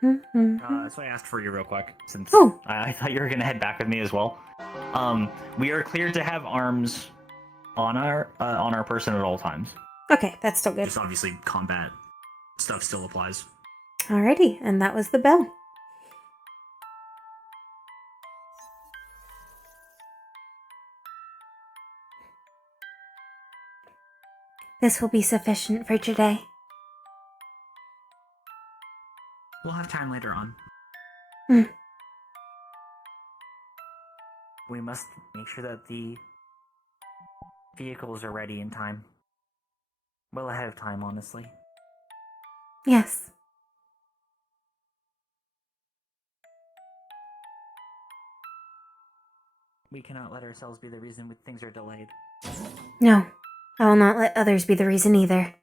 So I asked for you real quick, since Oh. I thought you were gonna head back with me as well. We are cleared to have arms on our person at all times. Okay, that's still good. Just obviously combat stuff still applies. Alrighty, and that was the bell. This will be sufficient for today. We'll have time later on. We must make sure that the vehicles are ready in time. Well ahead of time, honestly. Yes. We cannot let ourselves be the reason things are delayed. No, I will not let others be the reason either.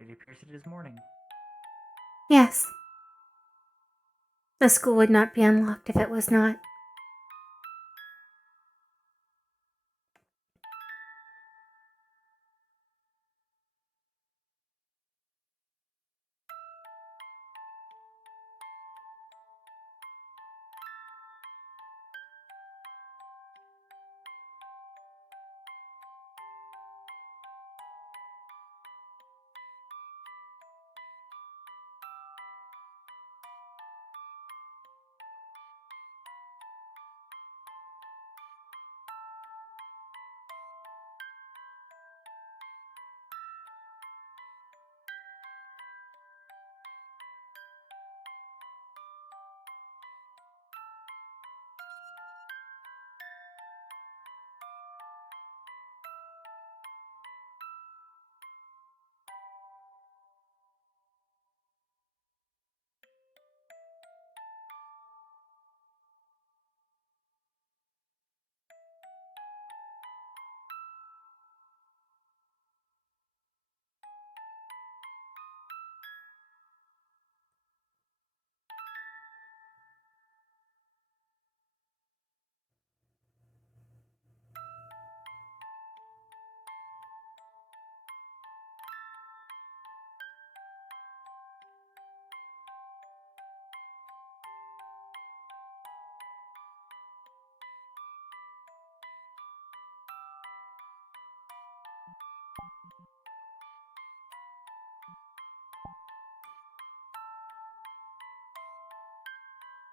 It appears it is morning. Yes. The school would not be unlocked if it was not.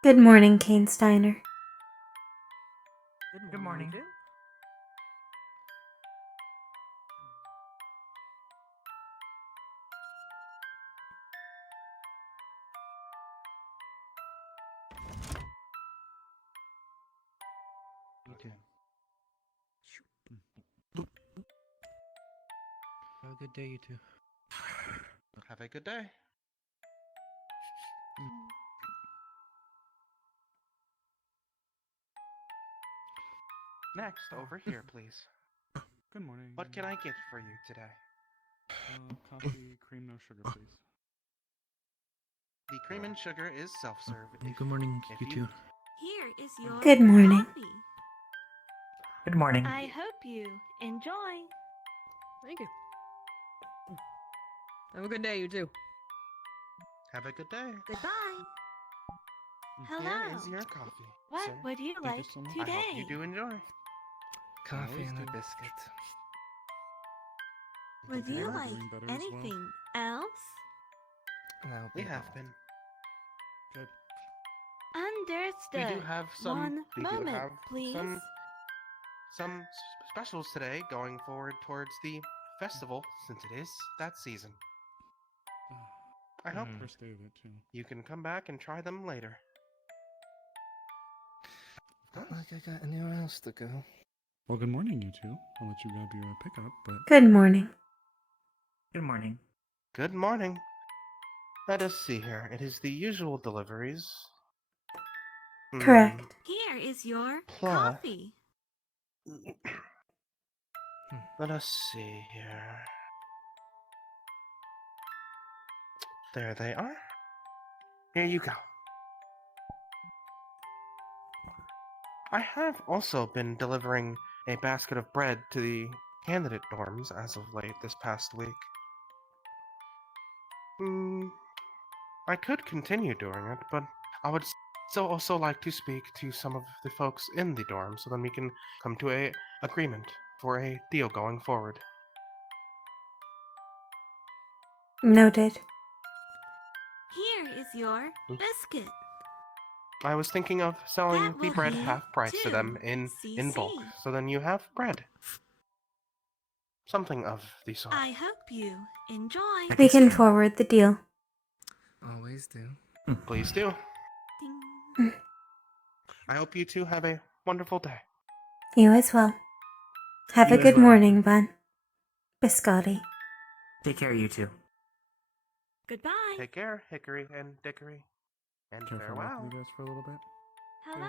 Good morning, Kane Steiner. Good morning. Okay. Have a good day, you two. Have a good day. Next, over here, please. Good morning. What can I get for you today? Coffee, cream, no sugar, please. The cream and sugar is self-serve. Good morning, if you two. Here is your Good morning. coffee. Good morning. I hope you enjoy. Thank you. Have a good day, you too. Have a good day. Goodbye. Hello. Here is your coffee. What sir. would you Thank you like so much. today? I hope you do enjoy. Coffee always and a do. biscuit. Would you you very much. like Doing better as well. anything else? That'll We be have all. been. We do understood. have some. One We do moment, have please. some specials today going forward towards the festival, since it is that season. I hope First day of it too. you can come back and try them later. Not like I got anywhere else to go. Well, good morning, you two. I'll let you grab your pickup, but Good morning. Good morning. Good morning. Let us see here. It is the usual deliveries. Correct. Here is your Plus- coffee. Let us see here. There they are. Here you go. I have also been delivering a basket of bread to the candidate dorms as of late this past week. I could continue doing it, but I would still also like to speak to some of the folks in the dorm so then we can come to a agreement for a deal going forward. Noted. Here is your biscuit. I was thinking of selling That the will bread be half price to them 2 in bulk, CC. so then you have bread. Something of the sort. I hope you enjoy. We can forward the deal. Always do. Please do. Ding. I hope you two have a wonderful day. You as well. Have You a as good well. morning, Bun. Biscotti. Take care, you two. Goodbye. Take care, Hickory and Dickory. And careful farewell. with you guys for a little bit. Hello.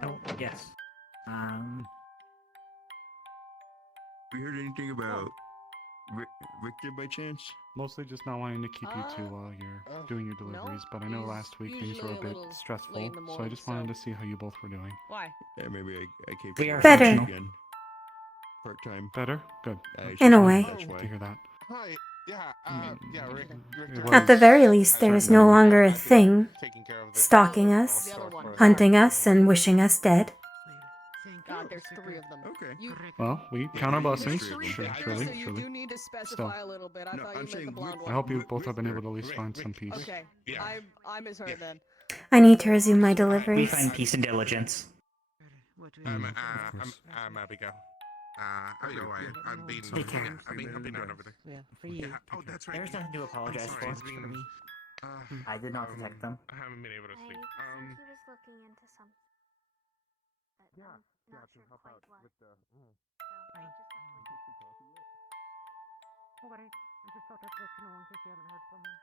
Hello. Oh, yes. We heard anything about Victor by chance? Mostly just not wanting to keep you two while you're doing your deliveries, but I know he's last week things were usually a a bit little stressful, late in the so I morning, just wanted so- to see how you both were doing. Why? Yeah, maybe I came We are Better. functional. again. Part time. Better? Good. In a way. Good That's to why. hear that. Hi. Yeah. Yeah. Rick, It At the was very least, there is no longer a I've been thing taking care of the- stalking us, The other one. hunting us, and wishing us dead. God, there's 3 of them. Okay. You, Well, we Yeah, count our there's blessings. three of them. Sure, Yeah, surely, so you surely. do need to specify a little bit. I No, thought I'm you meant the saying blonde Rick- I one. hope you both have been able to at least Rick, find some Rick. peace. Okay. Yeah. I misheard Yeah. then. I need to resume my We deliveries. find peace and diligence. Of course. I'm Abigail. I know I've been Take care. yeah, I've been helping out over there. Yeah, for you. Yeah. Oh, that's right. There's nothing to apologize sorry, for. it's been- For me. I did not detect them. I haven't been able to sleep. he was looking into something. But I'm not sure quite what. So I'll just have to wait. Alright, I just thought I'd let you know in case you haven't heard from him.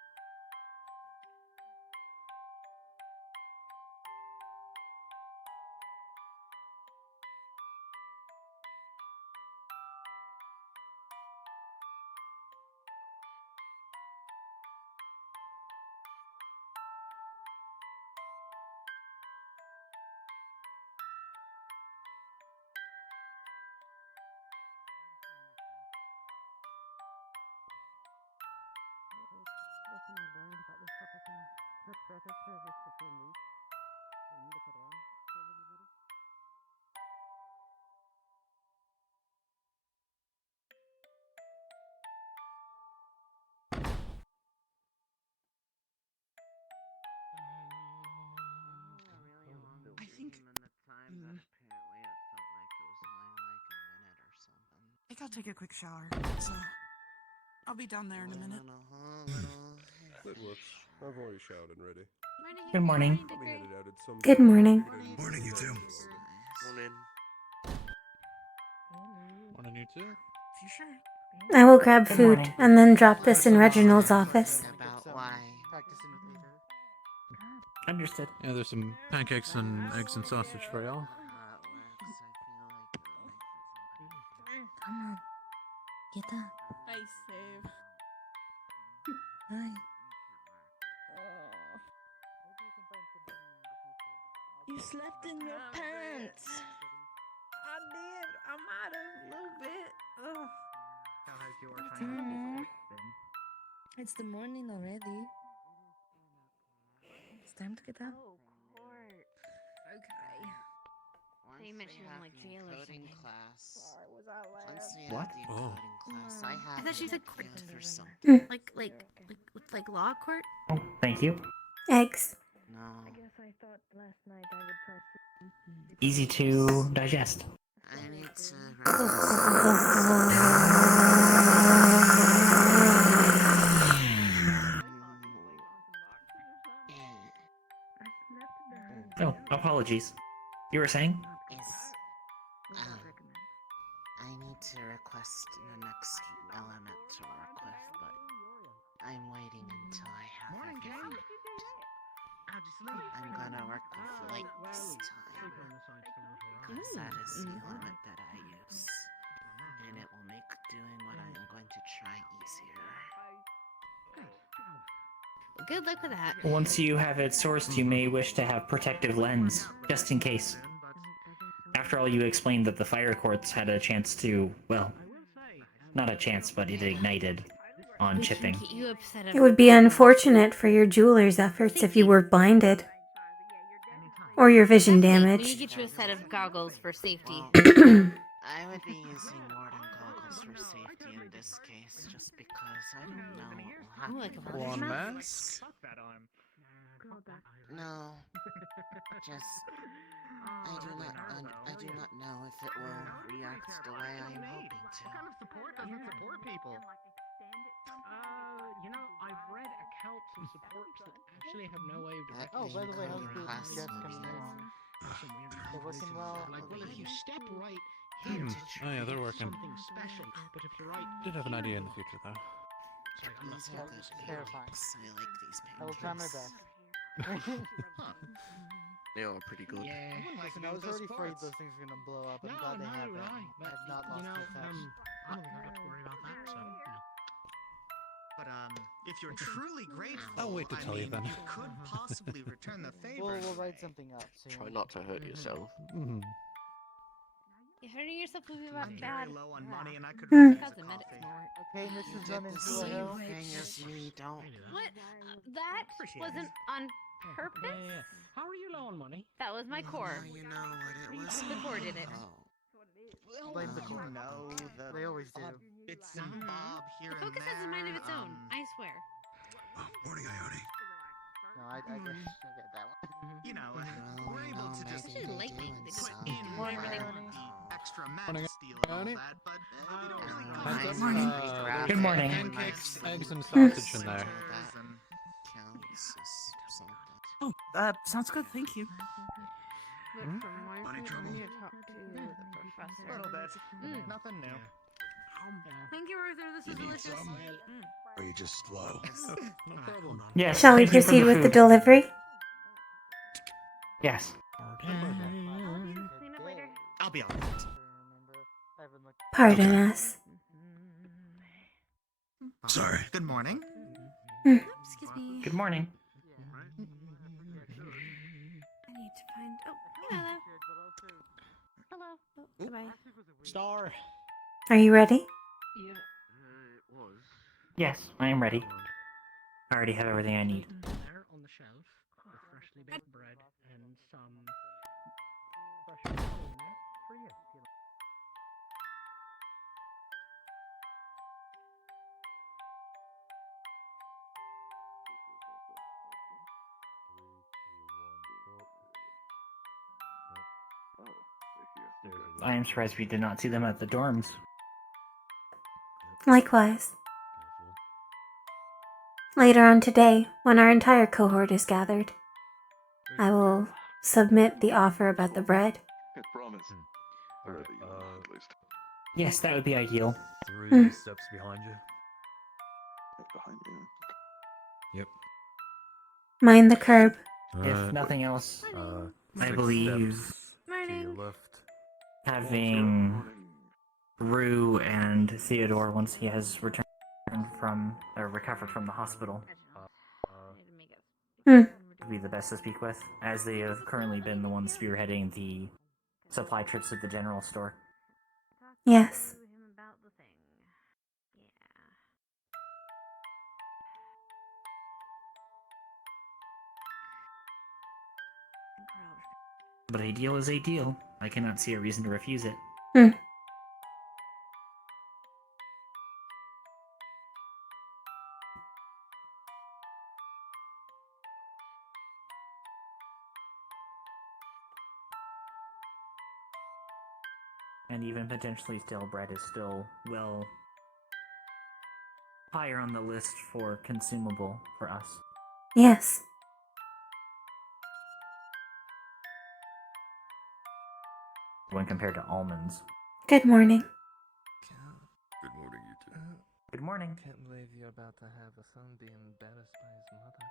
Lesson I learned about this sort of thing. Much better service between weeks. And look at all. For everybody. I think. I think I'll take a quick shower. So I'll be down there in a minute. That works. I've already showered and ready. Good morning. I'll be headed out at some Good morning. Morning, you two. Morning, you two. If you're sure. I will grab Good food morning. and then drop this in Reginald's office. About why. Practicing later. Understood. Yeah, there's some pancakes and eggs and sausage for y'all. Come on. Get up. Hi, Save. Hi. You slept in your pants. I did. I might have a little bit. Ugh. It's the morning already. It's time to get up. Oh, court. Okay. So you mentioned like jail or something. Sorry, was I loud? What? Oh. I thought she said court. Mm. Like law court. Oh, thank you. Eggs. easy to digest. I need to Oh, apologies. You were saying? I need to request the next element to work with, but I'm waiting until I have everything. I'm gonna work with light this time, because that is the element that I use, and it will make doing what I'm going to try easier. Good luck with that. Once you have it sourced, you may wish to have protective lens, just in case. After all, you explained that the fire quartz had a chance to, well, not a chance, but it ignited on chipping. It would be unfortunate for your jeweler's efforts if you were blinded. Or your vision We need damaged. to get you a set of goggles for safety. I would be using more than goggles for safety in this case, just because I don't know what will happen. One mask? No, just I do not know if it will react the way I am hoping to. What kind of support doesn't support people? You know, I've read accounts of supports that actually have no way of directing. Oh, by the way, how's the jets coming in? They're working well. Like, well, if you step right here, Oh yeah, they're working. something special. But if you're right, Did have an idea in the future though. sorry, I'm not These are good terrifying. pancakes. I like these pancakes. I will try my best. They are pretty good. Yeah. Listen, I was already afraid those things were gonna blow up. I'm glad they have that. I've not lost the touch. I don't think I got to worry about that, so, you know. But, if you're truly grateful, I'll wait to tell you then. you could possibly return the favor. We'll write something up soon. Try not to hurt yourself. You're hurting yourself would be I'm about bad. very low on money, and I could Hmm. use a coffee. Okay, You Mrs. did Run the into a same hill. thing as me, don't. What? That Appreciate wasn't it. on purpose? Yeah. How are you low on money? That was my core. You know what it was? The core did it. Blame the Oh, core. no, They always do. Bits and bob here The and focus there. has a mind of its own, I swear. Morning, Ione. No, I get that one. You know, Well, we're you able know, to just maybe Actually, they like me. do They in just some do whatever they ways. want. the extra Morning, magic steal and all Ione. that, but they don't really Good come Heads up, morning. Good morning. pancakes, eggs, and sausage in there. That and counts as something. Oh, sounds good, thank you. But Hmm? from my Money point, trouble? I need to talk to the professor. a little bit. Nothing new. Thank you, Ruther. This You is need delicious. some? Or are you just slow? No problem. Yes. Shall we thank you for proceed with the food. delivery? Yes. Clean up later. I'll be alright. Pardon us. Sorry. Good morning. Excuse me. Good morning. I need to find. Oh, hello. Hello. Oh, goodbye. Star. Are you ready? Yes, I am ready. I already have everything I need. There on the shelf, with freshly baked bread and some fresh fruit in there for you. I am surprised we did not see them at the dorms. Likewise. Later on today, when our entire cohort is gathered, I will submit the offer about the bread. I promise. Alright, at least. Yes, that would be ideal. Hmm. Steps behind you. Behind me. Yep. Mind the curb. If nothing else, I 6 believe steps to your left. having Rue and Theodore, once he has returned from or recovered from the hospital, Hmm. would be the best to speak with, as they have currently been the ones spearheading the supply trips at the general store. Yes. To him about the thing. Yeah. But a deal is a deal. I cannot see a reason to refuse it. Hmm. And even potentially stale bread is still, well, higher on the list for consumable for us. Yes. When compared to almonds. Good morning. Good morning, you two. Good morning. Can't believe you're about to have a son being embarrassed by his mother.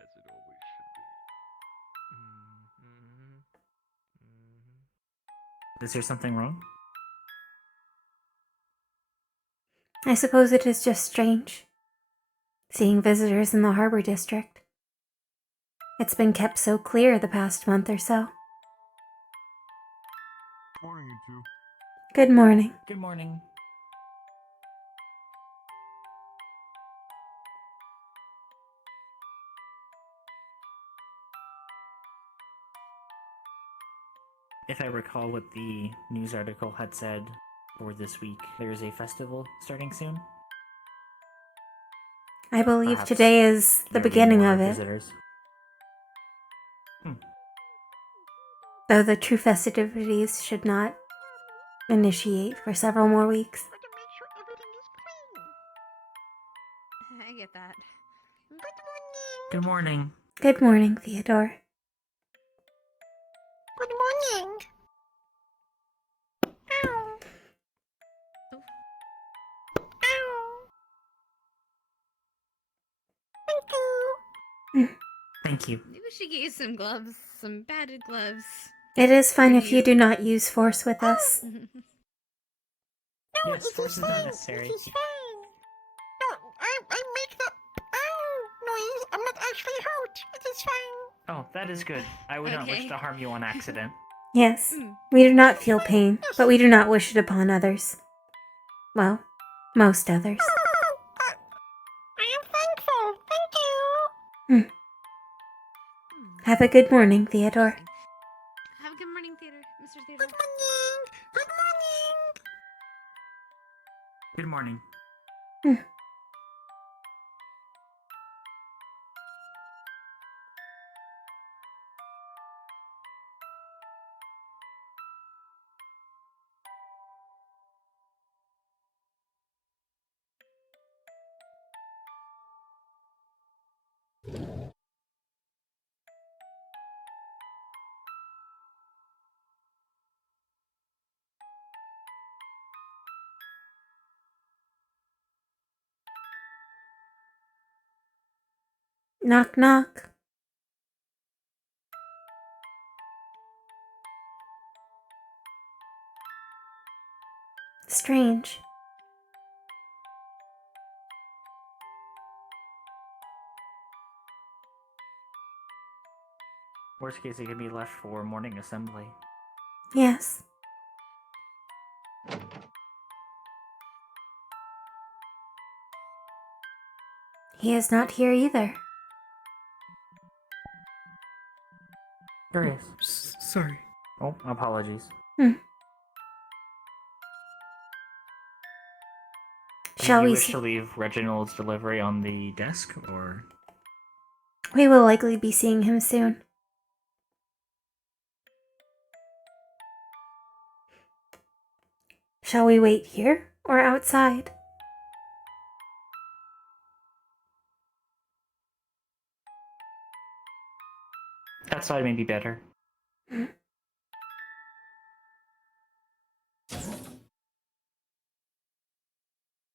As it always should be. Is there something wrong? I suppose it is just strange. Seeing visitors in the harbor district. It's been kept so clear the past month or so. Morning, you two. Good morning. Good morning. If I recall what the news article had said for this week, there's a festival starting soon. I believe Perhaps today is the there will be beginning more of it, visitors. though the true festivities should not initiate for several more weeks. I get that. Good morning. Good morning, Theodore. Good morning. Ow. Ow. Thank you. Thank you. Maybe we should get you some gloves, some padded gloves. It is fine if you you. do not use force with us. No, Yes, force is not necessary. It is fine. No, I make the ow noise. I'm not actually hurt. It is fine. Oh, that is good. I would not wish Okay. to harm you on accident. Yes, we do not feel pain, Yes. but we do not wish it upon others. Well, most others. Oh, I am thankful. Thank you. Have a good morning, Theodore. Have a good morning, Mr. Theodore. Good morning. Good morning. Good morning. Knock, knock. Strange. Worst case, it can be left for morning assembly. Yes. He is not here either. Curious. Sorry. Oh, apologies. Shall Do you we wish see? to leave Reginald's delivery on the desk, or? We will likely be seeing him soon. Shall we wait here or outside? Outside may be better.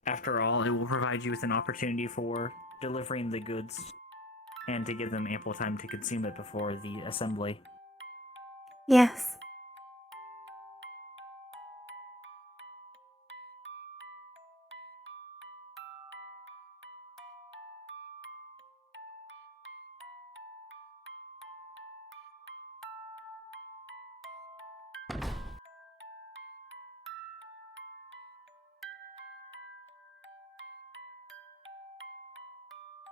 After all, it will provide you with an opportunity for delivering the goods and to give them ample time to consume it before the assembly. Yes.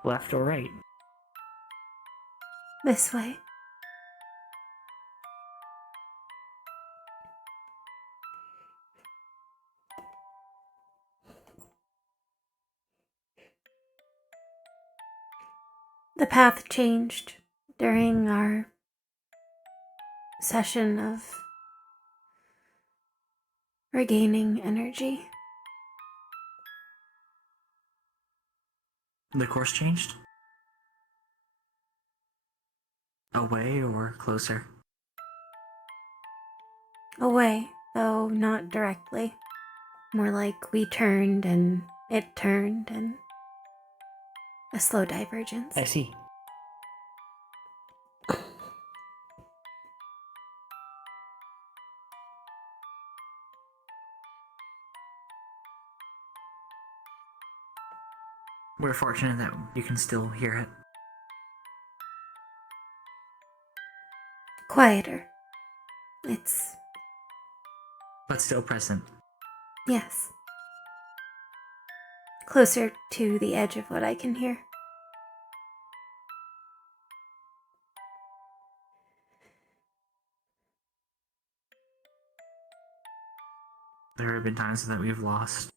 Left or right? This way. The path changed during our session of regaining energy. The course changed? Away or closer? Away, though not directly. More like we turned and it turned and a slow divergence. I see. We're fortunate that you can still hear it. Quieter. It's. But still present. Yes. Closer to the edge of what I can hear. There have been times that we've lost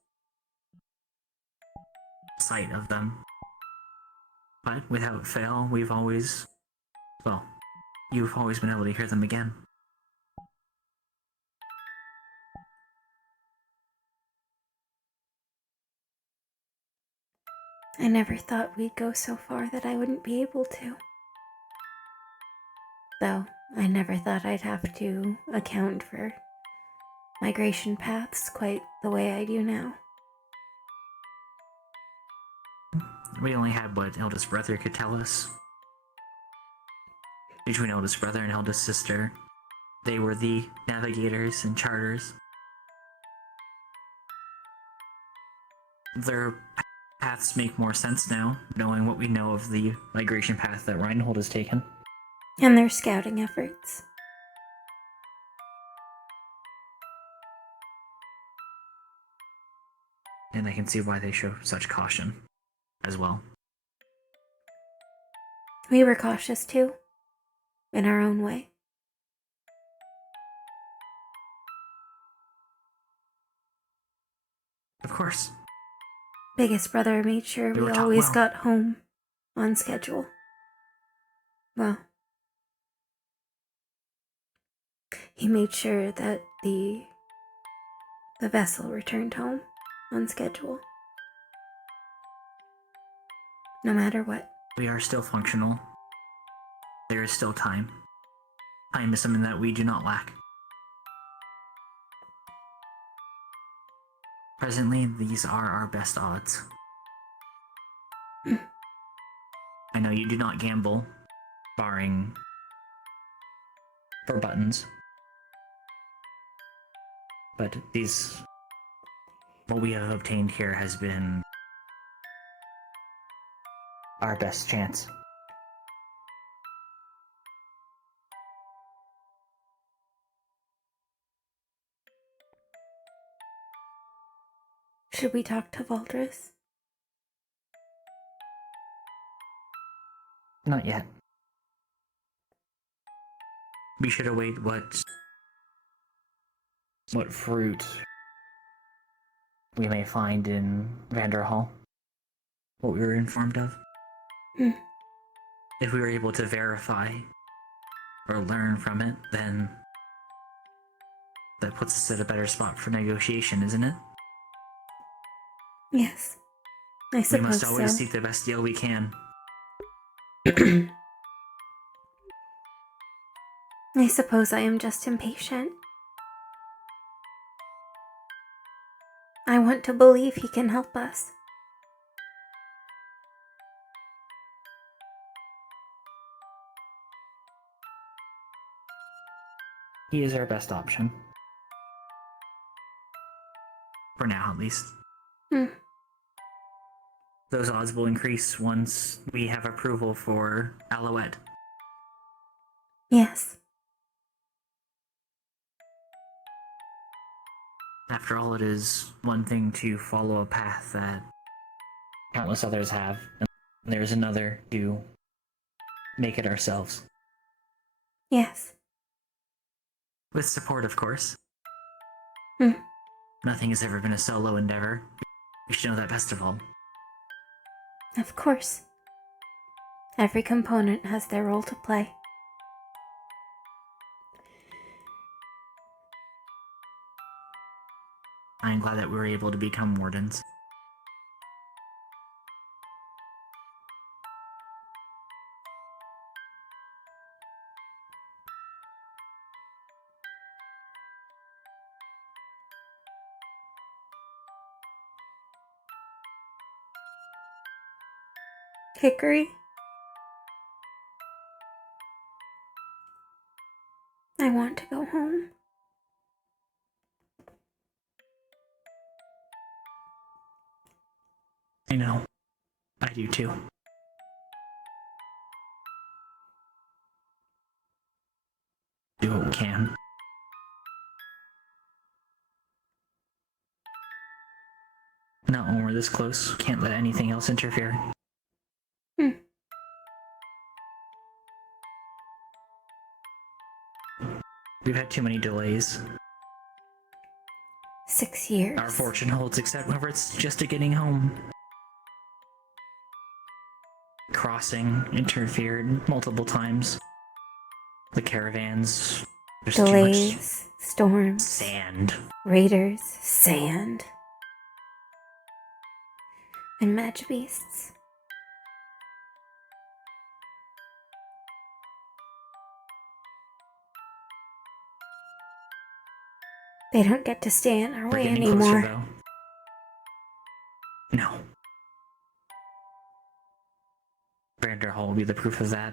sight of them. But without fail, we've always, well, you've always been able to hear them again. I never thought we'd go so far that I wouldn't be able to. Though, I never thought I'd have to account for migration paths quite the way I do now. We only had what eldest brother could tell us. Between eldest brother and eldest sister, they were the navigators and charters. Their paths make more sense now, knowing what we know of the migration path that Reinhold has taken. And their scouting efforts. And I can see why they show such caution as well. We were cautious too, in our own way. Of course. Biggest brother made sure We we were taught always well. got home on schedule. Well, he made sure that the vessel returned home on schedule. No matter what. We are still functional. There is still time. Time is something that we do not lack. Presently, these are our best odds. I know you do not gamble, barring for buttons. But these, what we have obtained here has been our best chance. Should we talk to Valdris? Not yet. We should await what fruit we may find in Vanderhall. What we were informed of. If we were able to verify or learn from it, then that puts us at a better spot for negotiation, isn't it? Yes, I suppose we must always so. seek the best deal we can. I suppose I am just impatient. I want to believe he can help us. He is our best option. For now, at least. Those odds will increase once we have approval for Alouette. Yes. After all, it is one thing to follow a path that countless others have, and there's another to make it ourselves. Yes. With support, of course. Hmm. Nothing has ever been a solo endeavor. We should know that best of all. Of course. Every component has their role to play. I'm glad that we were able to become wardens. Dickory? I want to go home. I know. I do too. Do what we can. Not when we're this close. Can't let anything else interfere. We've had too many delays. 6 years. Our fortune holds except whenever it's just a getting home. Crossing interfered multiple times. The caravans. There's too much Delays, storms, sand. raiders, sand, and match beasts. They don't get to stay in our We're way getting anymore. closer, though. No. Brander Hall will be the proof of that.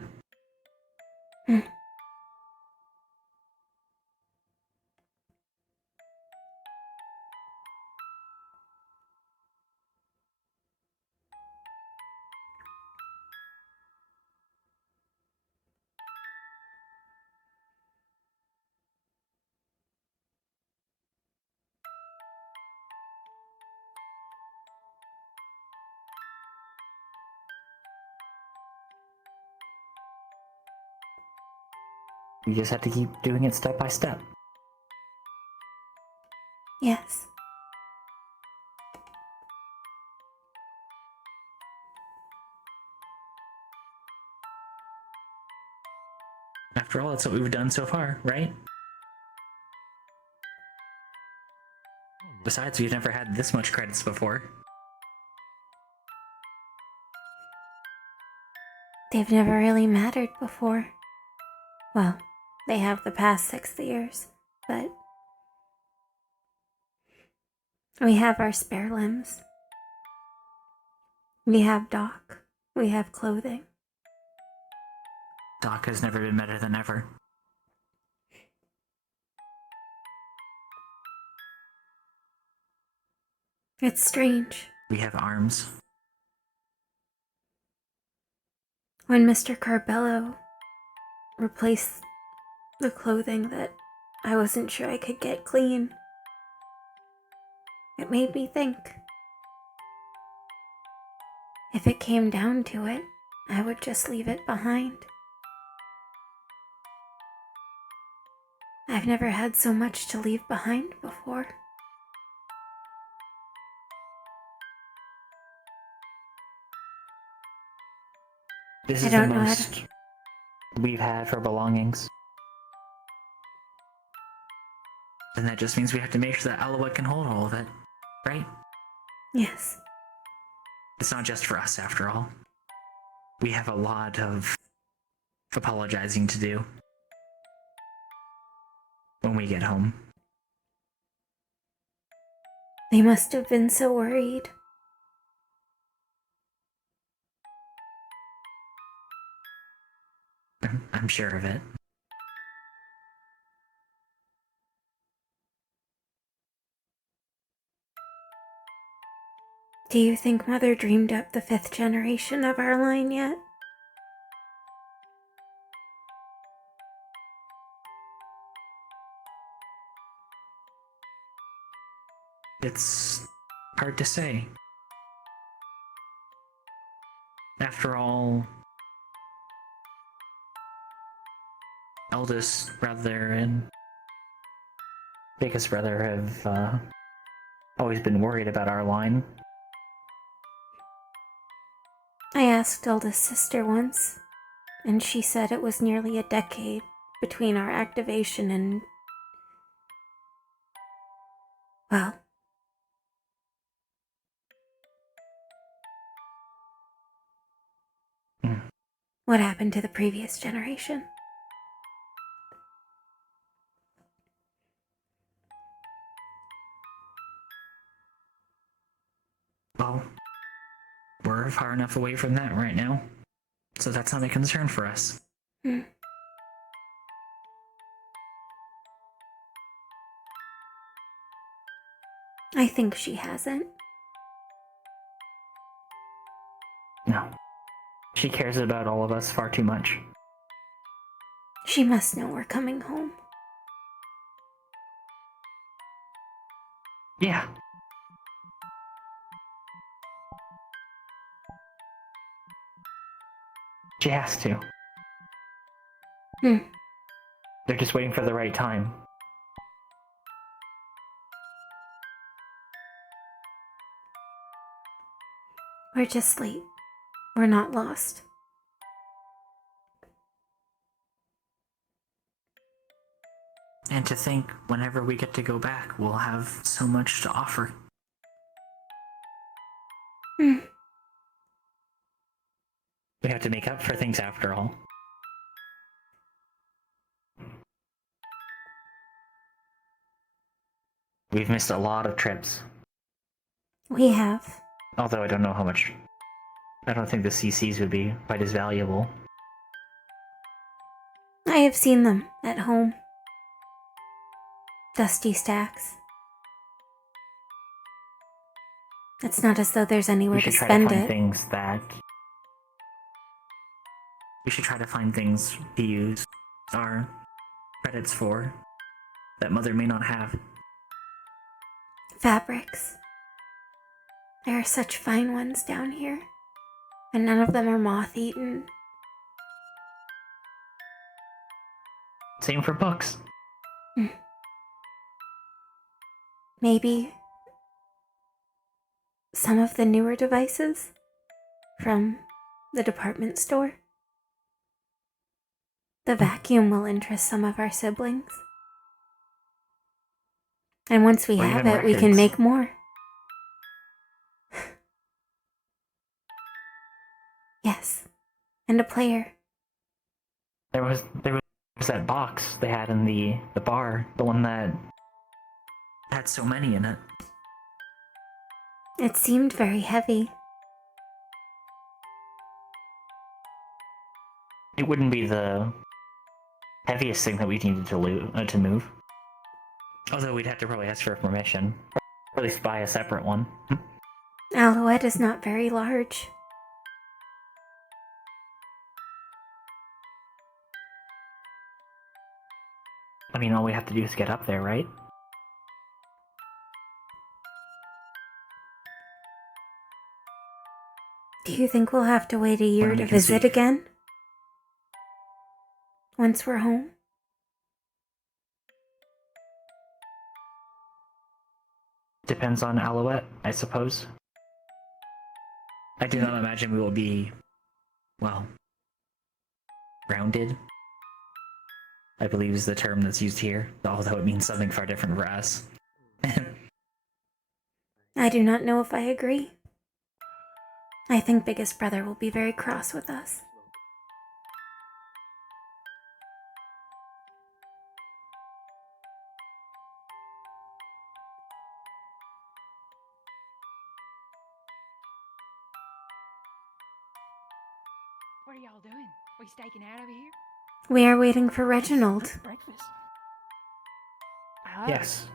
We just have to keep doing it step by step. Yes. After all, that's what we've done so far, right? Besides, we've never had this much credits before. They've never really mattered before. Well, they have the past 6 years, but we have our spare limbs. We have Doc. We have clothing. Doc has never been better than ever. It's strange. We have arms. When Mr. Carbello replaced the clothing that I wasn't sure I could get clean, it made me think. If it came down to it, I would just leave it behind. I've never had so much to leave behind before. This I is the don't know how most we've had for belongings. Then that just means we have to make sure that Alouette can hold all of it, right? Yes. It's not just for us, after all. We have a lot of apologizing to do when we get home. They must have been so worried. I'm sure of it. Do you think Mother dreamed up the 5th generation of our line yet? It's hard to say. After all, eldest brother and biggest brother have always been worried about our line. I asked eldest sister once, and she said it was nearly a decade between our activation and, well, what happened to the previous generation. Well, we're far enough away from that right now, so that's not a concern for us. Hmm. I think she hasn't. No. She cares about all of us far too much. She must know we're coming home. Yeah. She has to. Hmm. They're just waiting for the right time. We're just late. We're not lost. And to think, whenever we get to go back, we'll have so much to offer. Hmm. We have to make up for things after all. We've missed a lot of trips. We have. Although I don't know how much. I don't think the CCs would be quite as valuable. I have seen them at home. Dusty stacks. It's not as though there's anywhere We to should try to spend find it. things that... We should try to find things to use our credits for that Mother may not have. Fabrics. There are such fine ones down here, and none of them are moth-eaten. Same for books. Maybe some of the newer devices from the department store. The vacuum will interest some of our siblings. And once we Or have even it, we can records. make more. Yes, and a player. There was that box they had in the bar, the one that had so many in it. It seemed very heavy. It wouldn't be the heaviest thing that we needed to move. Although we'd have to probably ask for permission. Or at least buy a separate one. Alouette is not very large. I mean, all we have to do is get up there, right? Do you think we'll have to wait a year Well, to we can visit see. again? Once we're home? Depends on Alouette, I suppose. I do not imagine we will be, well, grounded. I believe is the term that's used here, although it means something far different for us. I do not know if I agree. I think biggest brother will be very cross with us. What are y'all doing? We staking out over here? We are waiting for Reginald. Breakfast. Yes.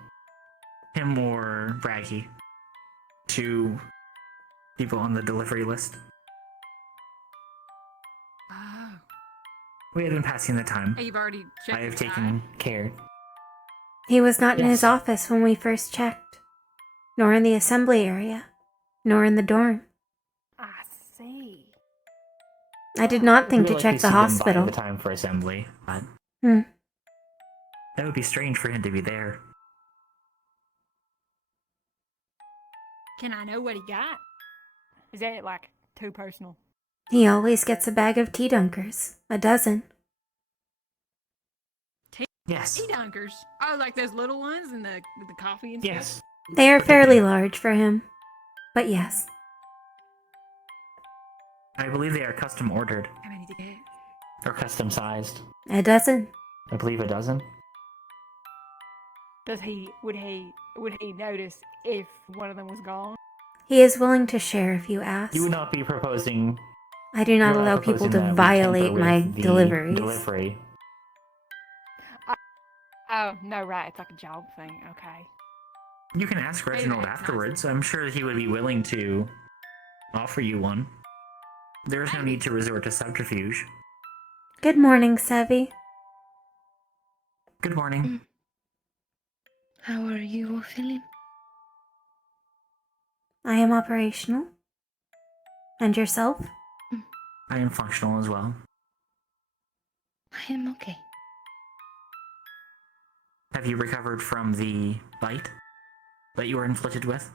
Him or Braggy. Two people on the delivery list. Oh. We have been passing the time. Hey, you've already checked I have the taken care. He was not in his Yes. office when we first checked, nor in the assembly area, nor in the dorm. I see. I did not think We'll to check likely the see them hospital. by the time for assembly, but Hmm. that would be strange for him to be there. Can I know what he got? Is that like too personal? He always gets a bag of tea dunkers, a dozen. Yes. Tea dunkers. Oh, like those little ones and the coffee and Yes. stuff? They are fairly large for him, but yes. I believe they are custom ordered. How many to get? Or custom sized. A dozen. I believe a dozen. Would he notice if one of them was gone? He is willing to share if you ask. You would not be proposing. I do not you're allow people proposing to that we violate tamper my with the deliveries. Delivery. Oh, no, right. It's like a job thing. Okay. You can ask Reginald afterwards. I'm sure he would be willing to offer you one. There is no need to resort to subterfuge. Good morning, Savvy. Good morning. How are you all feeling? I am operational. And yourself? I am functional as well. I am okay. Have you recovered from the bite that you were inflicted with?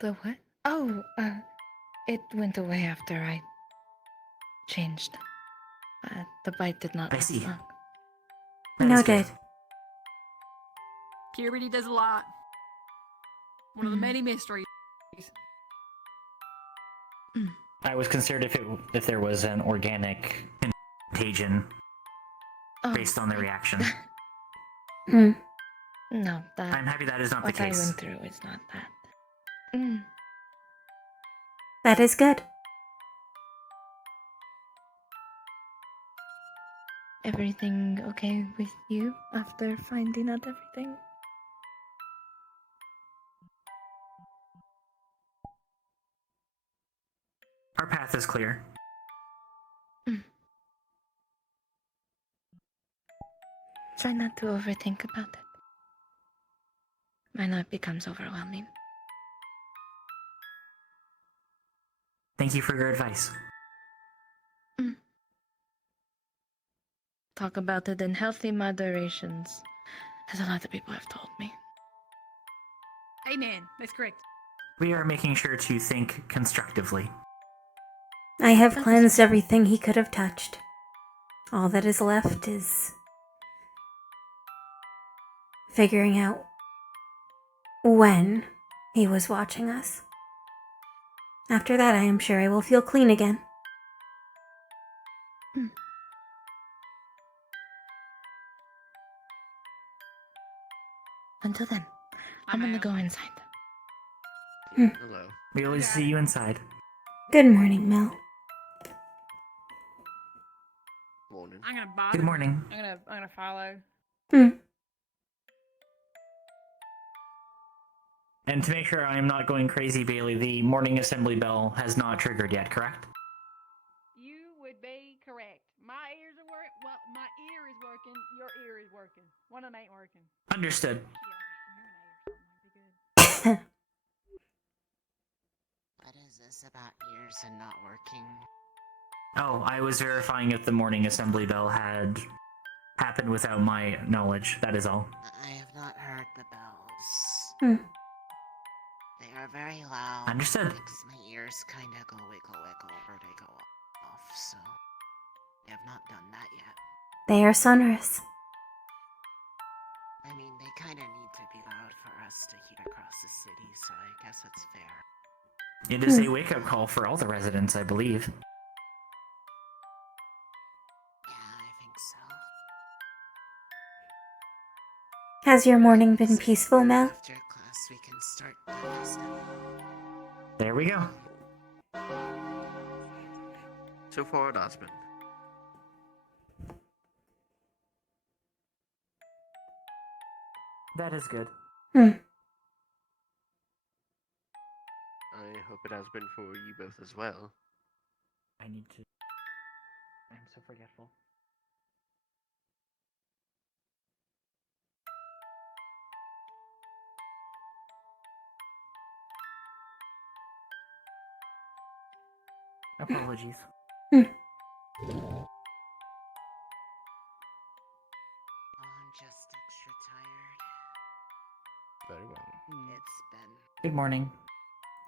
The what? Oh, it went away after I changed. The bite did not I last see. long. Noted. Puberty does a lot. One of the many mysteries. I was concerned if there was an organic contagion based on the reaction. Hmm. No, that. I'm happy that is not the what I case. went through is not that. That is good. Everything okay with you after finding out everything? Our path is clear. Try not to overthink about it. I know it becomes overwhelming. Thank you for your advice. Talk about it in healthy moderations, as a lot of people have told me. Amen. That's correct. We are making sure to think constructively. I have cleansed everything he could have touched. All that is left is figuring out when he was watching us. After that, I am sure I will feel clean again. Until then, I'm gonna go inside. Hello. We always see you inside. Good morning, Mel. Morning. I'm gonna bother. Good morning. I'm gonna follow. And to make sure I am not going crazy, Bailey, the morning assembly bell has not triggered yet, correct? You would be correct. My ears are working. Well, my ear is working. Your ear is working. One of them ain't working. Understood. What is this about ears and not working? Oh, I was verifying if the morning assembly bell had happened without my knowledge. That is all. I have not heard the bells. Hmm. They are very loud. Understood. Makes my ears kind of go wiggle wiggle or they go off, so I have not done that yet. They are sonorous. I mean, they kind of need to be loud for us to hear across the city, so I guess it's fair. It is a wake-up call for all the residents, I believe. Yeah, I think so. Has your morning been peaceful, Mel? After class, we can start doing stuff. There we go. So far, it has been. That is good. I hope it has been for you both as well. I need to... I'm so forgetful. Apologies. Oh, I'm just extra tired. Very well. It's been Good morning.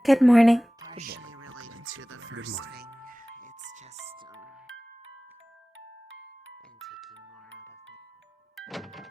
Good morning. partially related to the first thing. It's just, been taking more out of me.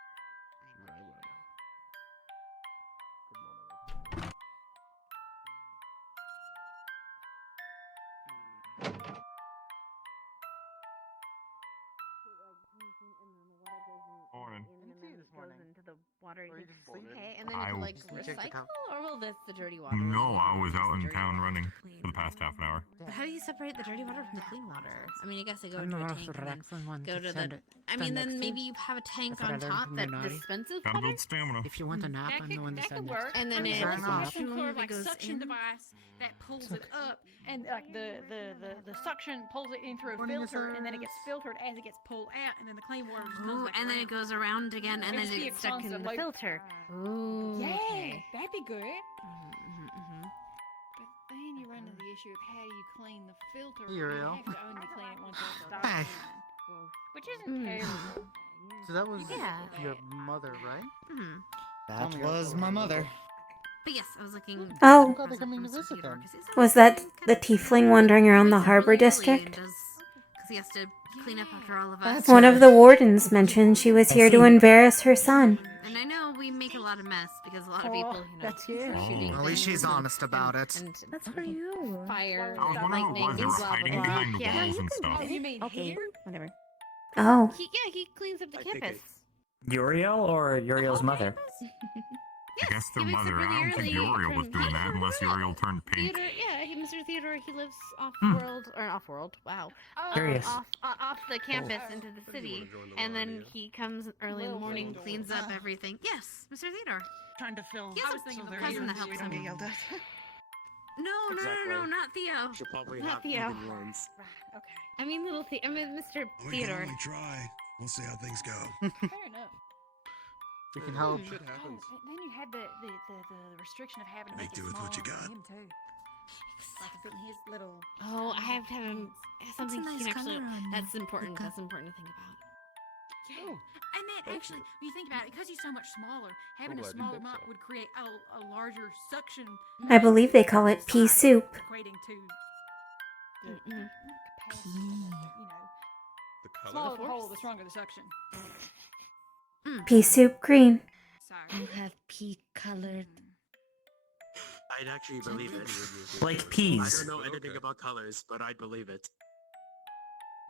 the water. Or you just sleep. Okay, and then I you can like You check the recycle, cup. or will this the dirty water? No, I was out in Dirty town water. running for the past half an hour. But how do you separate the dirty water from the clean water? I mean, I guess they go I'm into a not tank the and excellent one then go to to stand the. it- I stand mean, next then to. maybe you have a tank That's what I on learned top from that Minardi. dispenses Gotta water. build stamina. If you want a nap, That I'm the one to could stand work. next to. And then I mean, it unless you have off. some sort of It like goes suction in. device that pulls it up, and like the suction pulls it in through a Morning, filter, and then it sirs. gets filtered as it gets pulled out, and then the clean water just Ooh, comes back and then it around. goes around again, and It'd then just it be a gets stuck in constant the loop. filter. Ooh. Yeah, Okay. that'd be good. Mm-hmm. But then you run into the issue of how do you clean the filter? Hey, You Uriel. have to only clean it once it stops Hey. running, which isn't terrible. So that was Yeah. your mother, right? Mm-hmm. Tell That me was about my it. mother. But yes, I was looking. Oh. I'm glad they're coming to visit them. Was that the tiefling wandering around the harbor district? Because he has to clean up after all of us. That's One right. of the wardens mentioned she was I here to see. embarrass her son. And I know we make a lot of mess because a lot of Oh, people, that's you. are shooting At least things she's honest about it. and That's for you. fire, I was wondering what it lightning, was. They were blah, blah, hiding blah. behind the Yeah. walls and stuff. Oh, you mean here? Whatever. Oh. He cleans up the I think campus. Uriel or Uriel's mother? I guess their he wakes up mother. really I don't think early Uriel was from- doing that unless Uriel turned pink. Theodore, yeah, Mr. Theodore, he lives off Hmm. world, or off world, wow. Curious. Off the campus Oh. into the Maybe you city, wanna join the and then line, yeah. he comes early in the Little morning, Theodore. cleans up everything. Yes, Mr. Theodore. Trying to fill. He has a cousin that helps don't him. get yelled at. No, Exactly. not Theo. Should probably Not have Theo. even runs. Okay, I mean Mr. Theodore. try. We'll see how things go. fair enough. We can help. Shit Oh, happens. and then you had the restriction of having to Make make do it with what you smaller got. for him too. Like if his little. Oh, I have to have him something nice he can actually. color on That's you. important. Luca. That's important to think about. Yeah. And then actually, when you think about it, because he's so much smaller, having a glad you smaller think mop so. would create a larger suction. I believe they call it pea size, soup. Equating to Mm-mm. Capacity, you know, The color. smaller the force? hole, the stronger the suction. Pea soup green. Sorry. have pea-colored. I'd actually believe it. Like I peas. don't know anything Okay. about colors, but I'd believe it.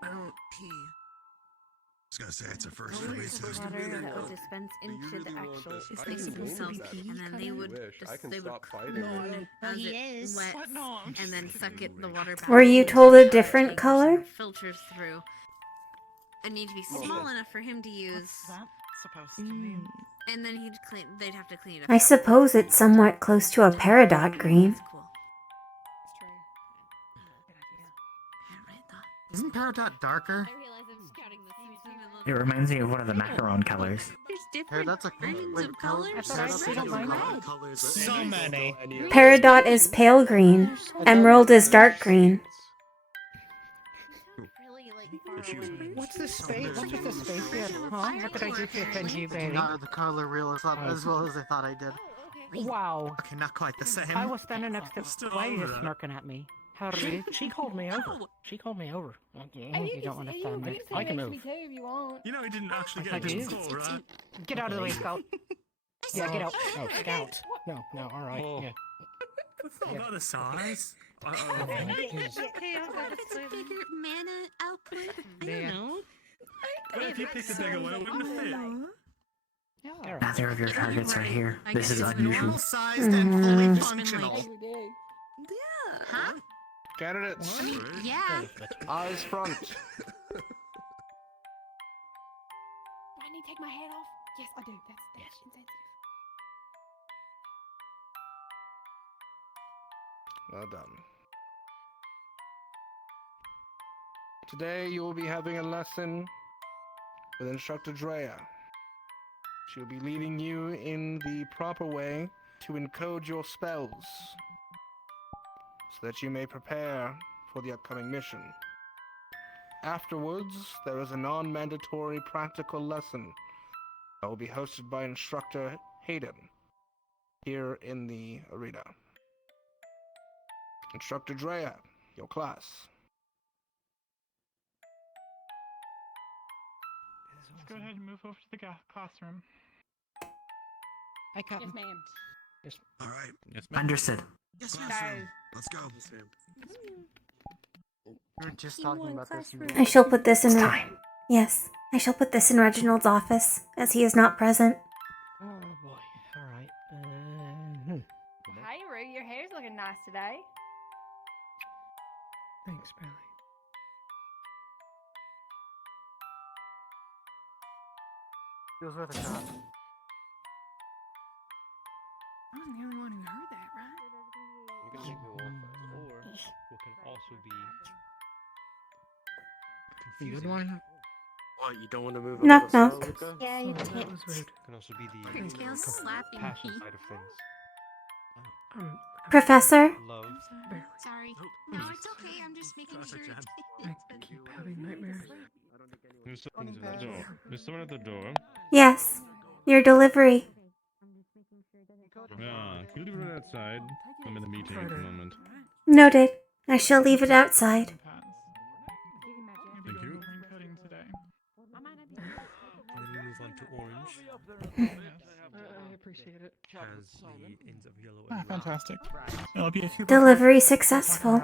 I don't pee. I was gonna say it's a first for me, so Water that would dispense you into really the want actual this? I space can blame themselves, that. and then they You would wish. I just can they would stop fighting clone it. as he it is. wets, What? No, I'm and then just suck it the kidding. water back. Were you into told the a different tank, color? which filters through. It need to be Well, small yes. enough for him to use, What's that supposed to mean? and then he'd clean. They'd have to clean it up. I suppose it's somewhat close to a peridot green. That's cool. It's true. Good idea. Yeah, right, thought. Isn't Peridot darker? I realize I'm scouting this. It reminds me of one of the macaron colors. There's different Peridot's a grades wait, of colors. I thought I Peridot's said a on my different map. color. So many. Peridot is pale green. Emerald is dark green. Really, like, The far shoes away. man. What's this space? What's with this space here? Huh? What did I do to offend you, baby? Not the color real as well as I thought I did. Oh, okay. Wow. Okay, not quite the same. I was standing next to. Still Why are you over that. smirking at me? How rude. She called me over. She called me over. You don't understand me. I can move. Me too if you want. You know, he didn't actually I get into do. school, right? Get out of the way, Scout. Yeah, get out. Oh, Scout. No, all right. Oh. Yeah. It's not about the size. Hey, I'll It's a bigger mana output. I don't know. What if you picked a bigger one? It wouldn't fit. Neither of your targets are here. This is unusual. Normal sized and fully Mhm. functional. Yes, we do. Huh? Candidates, Yeah. eyes front. Do I need to take my hat off? Yes, I do. That's insensitive. Well done. Today you will be having a lesson with Instructor Drea. She will be leading you in the proper way to encode your spells so that you may prepare for the upcoming mission. Afterwards, there is a non-mandatory practical lesson that will be hosted by Instructor Hayden here in the arena. Instructor Drea, your class. Let's go ahead and move over to the classroom. Hi, Yes, Captain. ma'am. All right. Yes, ma'am. Understood. Yes, Go. Let's go. We were just talking about this. I shall put this in. It's time. Yes, I shall put this in Reginald's office, as he is not present. Feels worth a shot. I'm the only one who heard that, right? You can make me walk fast. Or what can also be Good one. What, you don't want to move Knock, a little knock. slow, Luca? Yeah, you Sorry, that can't. was rude. Can also be the Tail's slapping passion me. side of things. Professor? Love. Sorry. No, it's okay. I'm just making sure it's. I keep having nightmares. There's someone at the door. There's someone at the door. Yes. Your delivery. Yeah, can you leave it outside? I'm in a meeting at the moment. Noted. I shall leave it outside. Thank you. Coding today. And then we move on to orange. I appreciate it. Has the ends of yellow Ah, and red. fantastic. It'll be a few Delivery successful. You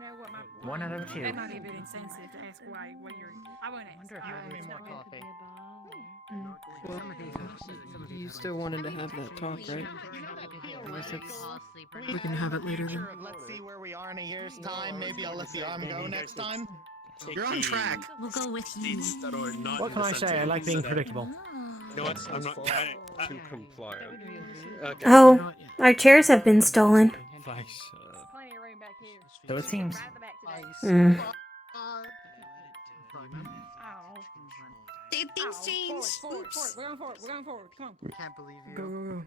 know what my 1 out of 2. It might be a bit insensitive to ask why you're. I won't ask. Give me more coffee. Well, you still wanted to have that talk, right? I guess we can have it later then. Let's see where we are in a year's time. Maybe I'll let the arm go next time. You're on track. We'll go with you. What can I say? I like being predictable. You know what? I'm not too compliant. Okay. Oh, our chairs have been stolen. Thanks. plenty of room back here. So it seems. Right at the back today. Mm. Oh. Things change. Forward, Oops. We're going forward. We're going forward. Come on. Can't believe you. Go, go, go.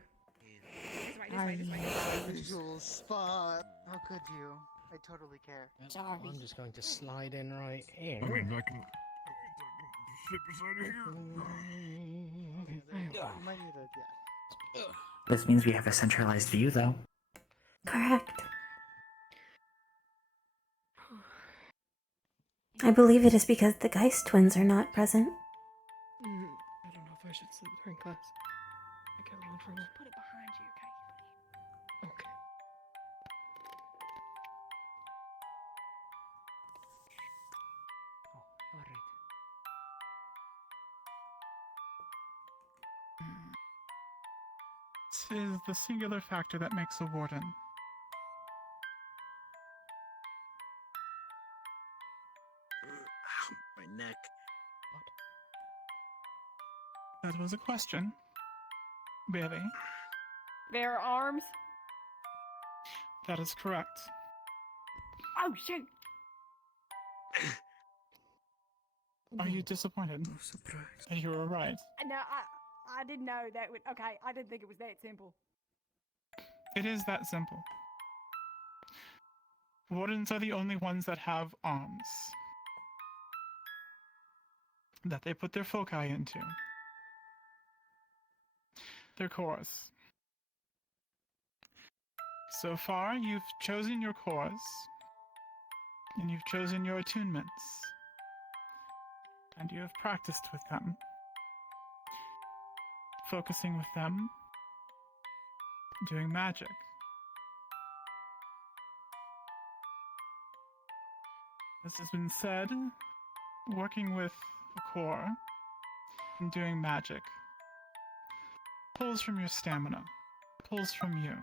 This way. Usual spot. How could you? I totally care. Sorry. I'm just going to slide in right here. I mean, I can sit beside you here. You might need a yeah. This means we have a centralized view, though. Correct. I believe it is because the Geist twins are not present. I don't know if I should sleep during class. I get a little trouble. Put it behind you, okay? Okay. Alright. It is the singular factor that makes a warden. Ow, my neck. That was a question. Really? There are arms. That is correct. Oh shoot! Are you disappointed? No surprise. You were right. No, I didn't know that would. Okay, I didn't think it was that simple. It is that simple. Wardens are the only ones that have arms that they put their foci into. Their cores. So far, you've chosen your cores, and you've chosen your attunements, and you have practiced with them, focusing with them, doing magic. As has been said, working with a core and doing magic pulls from your stamina, pulls from you.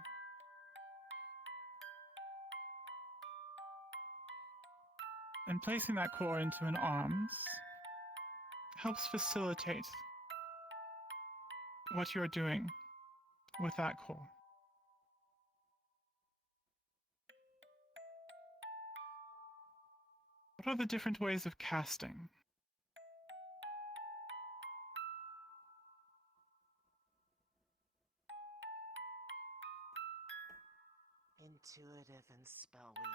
And placing that core into an arms helps facilitate what you're doing with that core. What are the different ways of casting? Intuitive and spell weaving.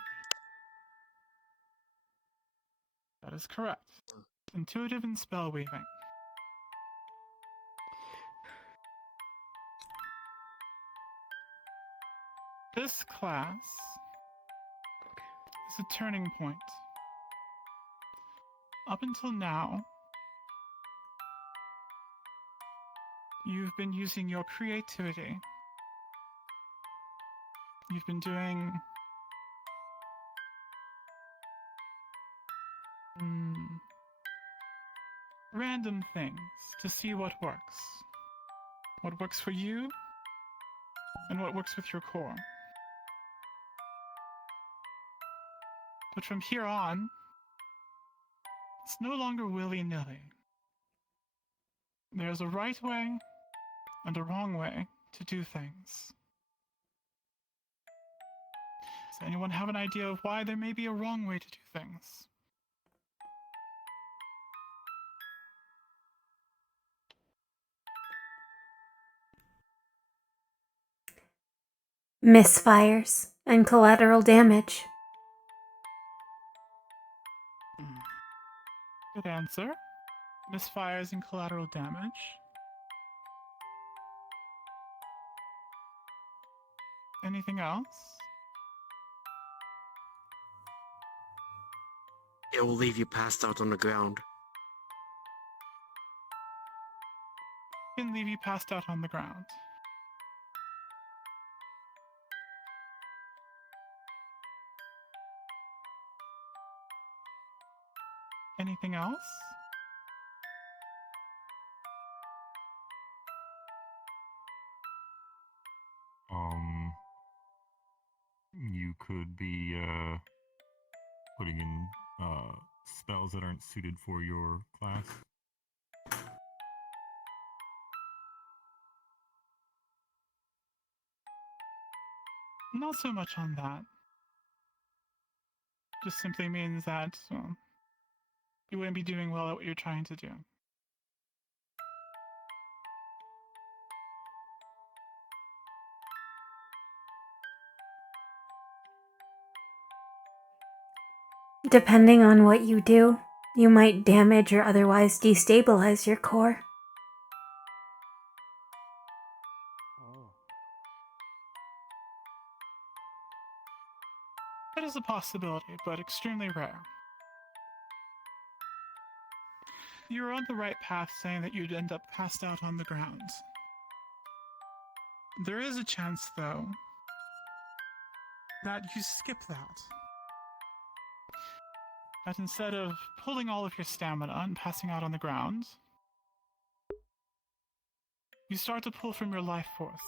That is correct. Intuitive and spell weaving. This class is a turning point. Up until now, you've been using your creativity. You've been doing random things to see what works. What works for you, and what works with your core. But from here on, it's no longer willy-nilly. There's a right way and a wrong way to do things. Does anyone have an idea of why there may be a wrong way to do things? Misfires and collateral damage. Good answer. Misfires and collateral damage. Anything else? It will leave you passed out on the ground. Can leave you passed out on the ground. Anything else? You could be putting in spells that aren't suited for your class. Not so much on that. Just simply means that, well, you wouldn't be doing well at what you're trying to do. Depending on what you do, you might damage or otherwise destabilize your core. That is a possibility, but extremely rare. You're on the right path saying that you'd end up passed out on the ground. There is a chance, though, that you skip that. That instead of pulling all of your stamina and passing out on the ground, you start to pull from your life force.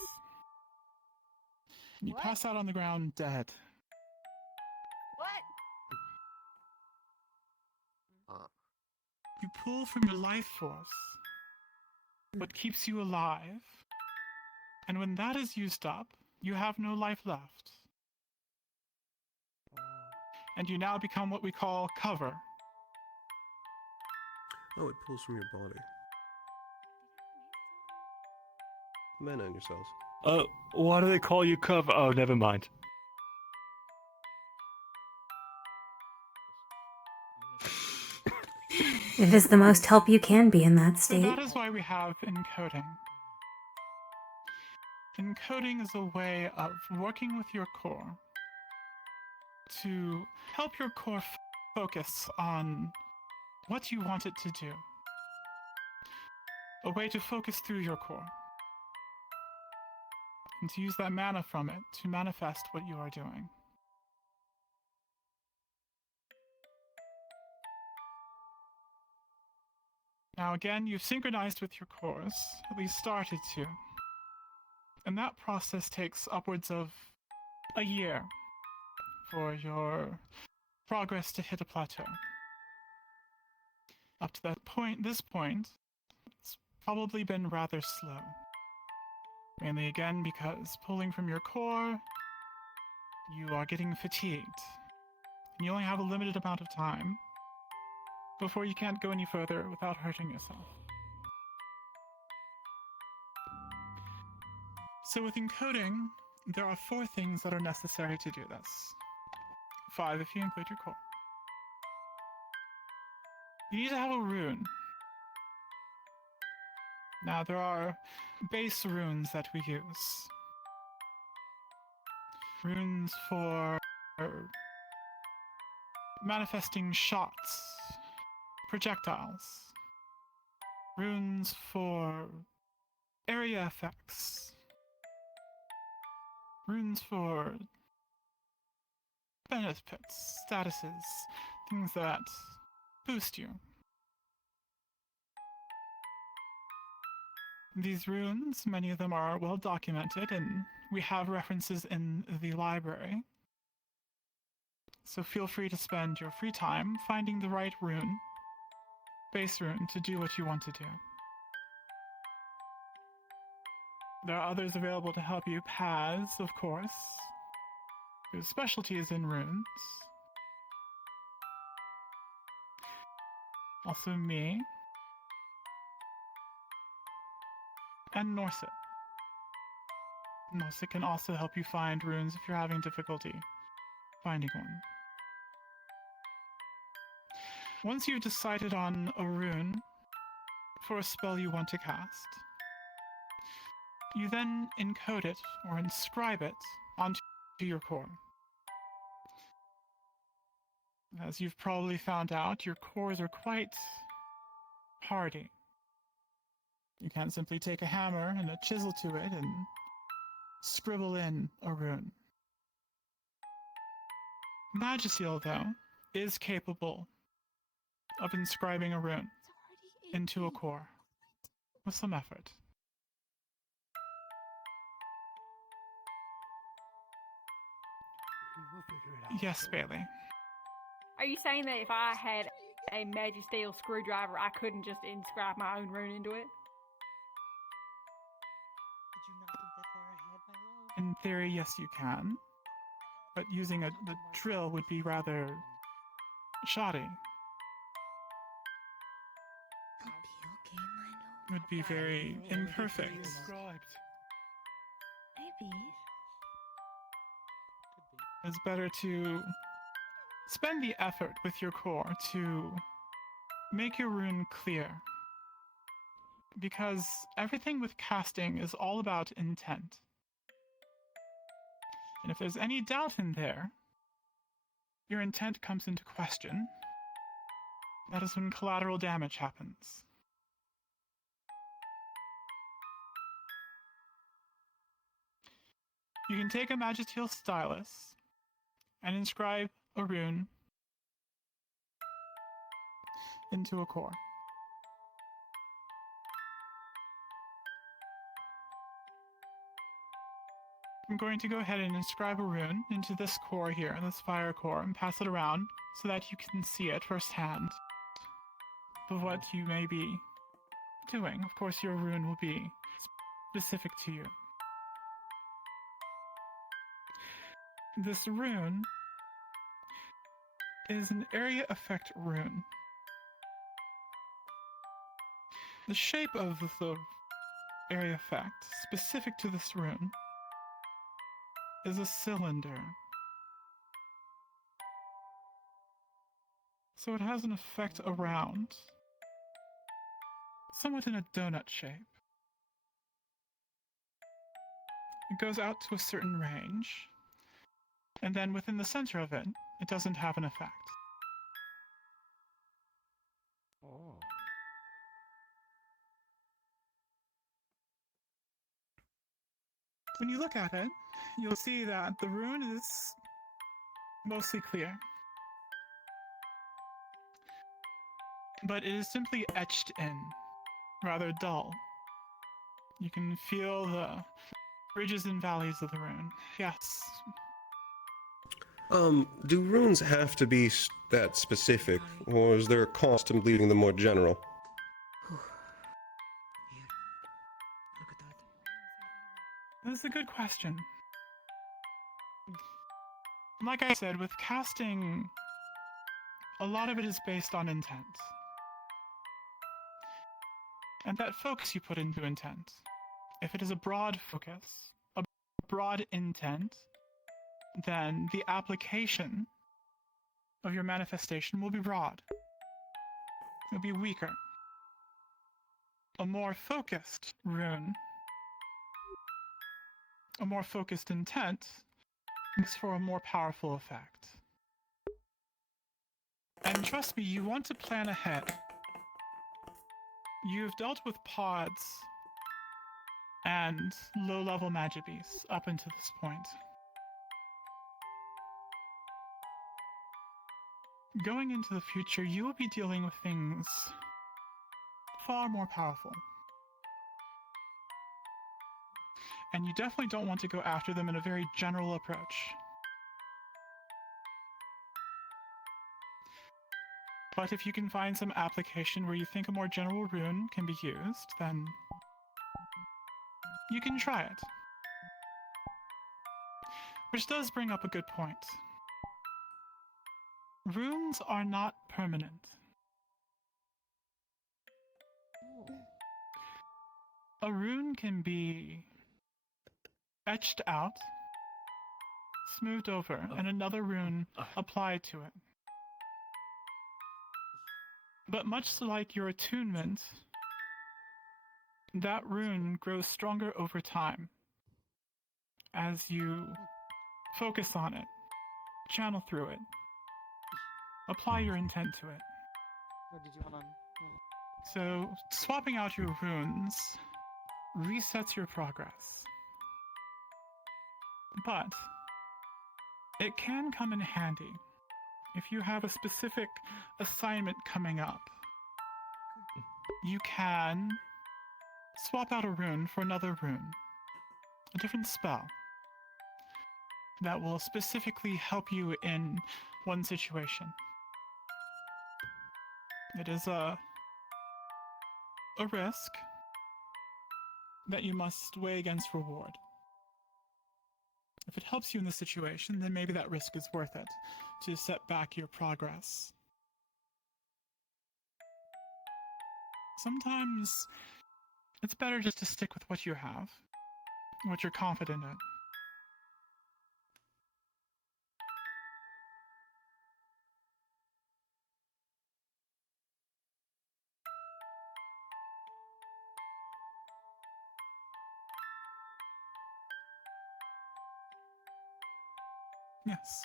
You pass out on the ground dead. What? You pull from your life force, what keeps you alive, and when that is used up, you have no life left. And you now become what we call cover. Oh, it pulls from your body. Men on yourselves. Why do they call you cover? Oh, never mind. It is the most help you can be in that So state. that is why we have encoding. Encoding is a way of working with your core to help your core focus on what you want it to do. A way to focus through your core. And to use that mana from it to manifest what you are doing. Now again, you've synchronized with your cores, at least started to. And that process takes upwards of a year for your progress to hit a plateau. Up to this point, it's probably been rather slow. Mainly again because pulling from your core, you are getting fatigued. And you only have a limited amount of time before you can't go any further without hurting yourself. So with encoding, there are 4 things that are necessary to do this. 5 if you include your core. You need to have a rune. Now there are base runes that we use. Runes for manifesting shots, projectiles. Runes for area effects. Runes for benefits, statuses, things that boost you. These runes, many of them are well documented, and we have references in the library. So feel free to spend your free time finding the right rune, base rune, to do what you want to do. There are others available to help you. Paz, of course, whose specialty is in runes. Also me. And Norset. Norset can also help you find runes if you're having difficulty finding one. Once you've decided on a rune for a spell you want to cast, you then encode it or inscribe it onto your core. As you've probably found out, your cores are quite hardy. You can't simply take a hammer and a chisel to it and scribble in a rune. Magiciel, though, is capable of inscribing a rune into a core with some effort. We'll figure it out. Yes, Bailey. Are you saying that if I had a magic steel screwdriver, I couldn't just inscribe my own rune into it? Did you not think that far ahead, my love? In theory, yes, you can. But using the drill would be rather shoddy. It would be very imperfect. Described. Maybe. It's better to spend the effort with your core to make your rune clear. Because everything with casting is all about intent. And if there's any doubt in there, your intent comes into question. That is when collateral damage happens. You can take a Magisteel stylus and inscribe a rune into a core. I'm going to go ahead and inscribe a rune into this core here, this fire core, and pass it around so that you can see it firsthand of what you may be doing. Of course, your rune will be specific to you. This rune is an area effect rune. The shape of the area effect specific to this rune is a cylinder. So it has an effect around, somewhat in a donut shape. It goes out to a certain range, and then within the center of it, it doesn't have an effect. Oh. When you look at it, you'll see that the rune is mostly clear. But it is simply etched in, rather dull. You can feel the ridges and valleys of the rune. Yes. Do runes have to be that specific, or is there a cost in leaving them more general? That's a good question. Like I said, with casting, a lot of it is based on intent. And that focus you put into intent. If it is a broad focus, a broad intent, then the application of your manifestation will be broad. It'll be weaker. A more focused rune, a more focused intent, makes for a more powerful effect. And trust me, you want to plan ahead. You've dealt with pods and low-level magic beasts up until this point. Going into the future, you will be dealing with things far more powerful. And you definitely don't want to go after them in a very general approach. But if you can find some application where you think a more general rune can be used, then you can try it. Which does bring up a good point. Runes are not permanent. A rune can be etched out, smoothed over, and another rune applied to it. But much like your attunement, that rune grows stronger over time as you focus on it, channel through it, apply your intent to it. Or did you want to? So, swapping out your runes resets your progress. But it can come in handy if you have a specific assignment coming up. You can swap out a rune for another rune, a different spell that will specifically help you in one situation. It is a risk that you must weigh against reward. If it helps you in the situation, then maybe that risk is worth it to set back your progress. Sometimes it's better just to stick with what you have, what you're confident in. Yes.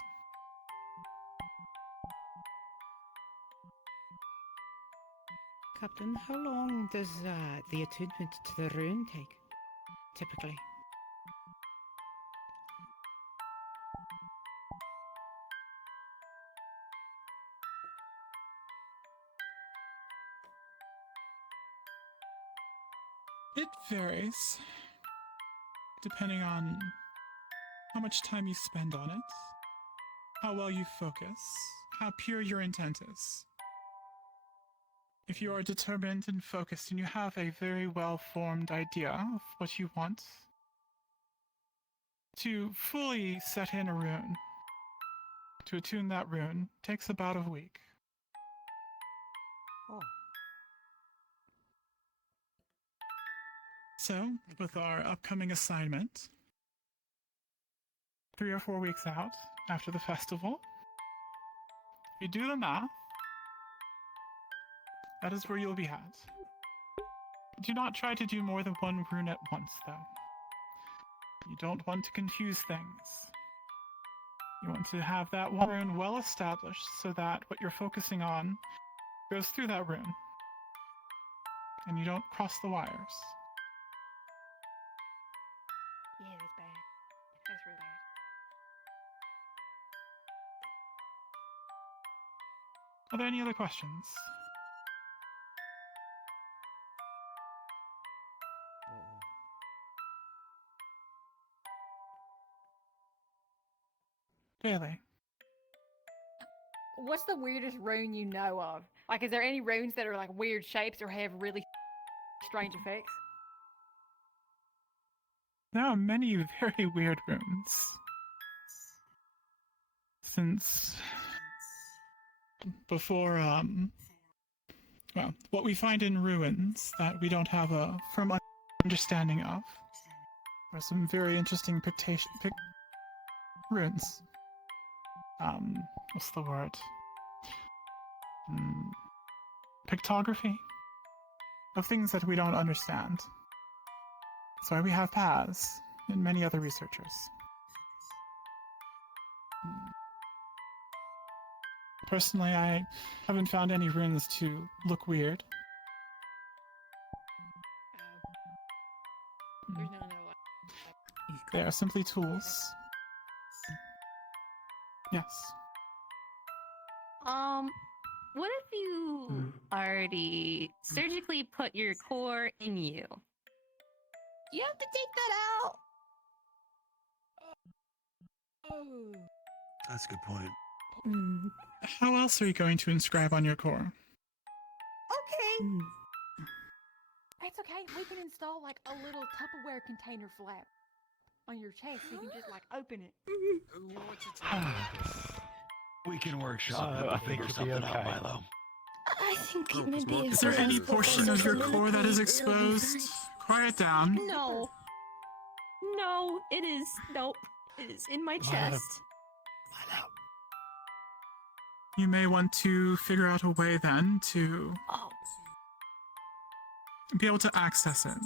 Captain, how long does the attunement to the rune take, typically? It varies, depending on how much time you spend on it, how well you focus, how pure your intent is. If you are determined and focused and you have a very well-formed idea of what you want, to fully set in a rune, to attune that rune, takes about a week. Oh. So, with our upcoming assignment, 3 or 4 weeks out after the festival, if you do the math, that is where you'll be at. Do not try to do more than one rune at once, though. You don't want to confuse things. You want to have that one rune well established so that what you're focusing on goes through that rune. And you don't cross the wires. Yeah, that's bad. That's real bad. Are there any other questions? Bailey. What's the weirdest rune you know of? Like, is there any runes that are like weird shapes or have really strange effects? There are many very weird runes. Since before, well, what we find in ruins that we don't have a firm understanding of are some very interesting runes. What's the word? Pictography of things that we don't understand. That's why we have paths and many other researchers. Personally, I haven't found any runes to look weird. They are simply tools. Yes. What if you already surgically put your core in you? You have to take that out. Oh. That's a good point. How else are you going to inscribe on your core? Okay. It's okay. okay. We can install like a little Tupperware container flap on your chest so you can just like open it. We can workshop. I think you'll be okay. Milo. I think it may be. Is there any portion of your core that is exposed? Quiet down. No. No, it is. Nope. It is in my chest. You may want to figure out a way then to be able to access it.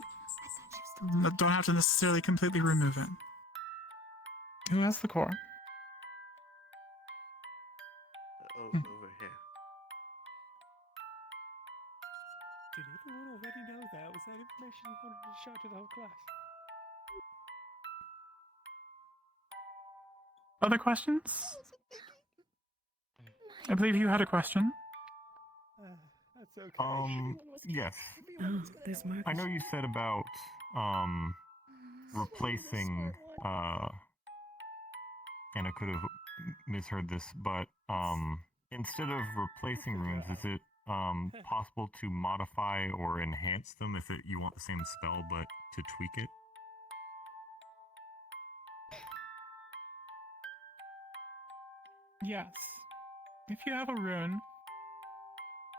Don't have to necessarily completely remove it. Who has the core? Over here. Did everyone already know that? Was that information you wanted to shout to the whole class? Other questions? I believe you had a question. That's okay. Yes. There's Marcus. I know you said about replacing and I could have misheard this, but instead of replacing runes, is it possible to modify or enhance them if you want the same spell but to tweak it? Yes. If you have a rune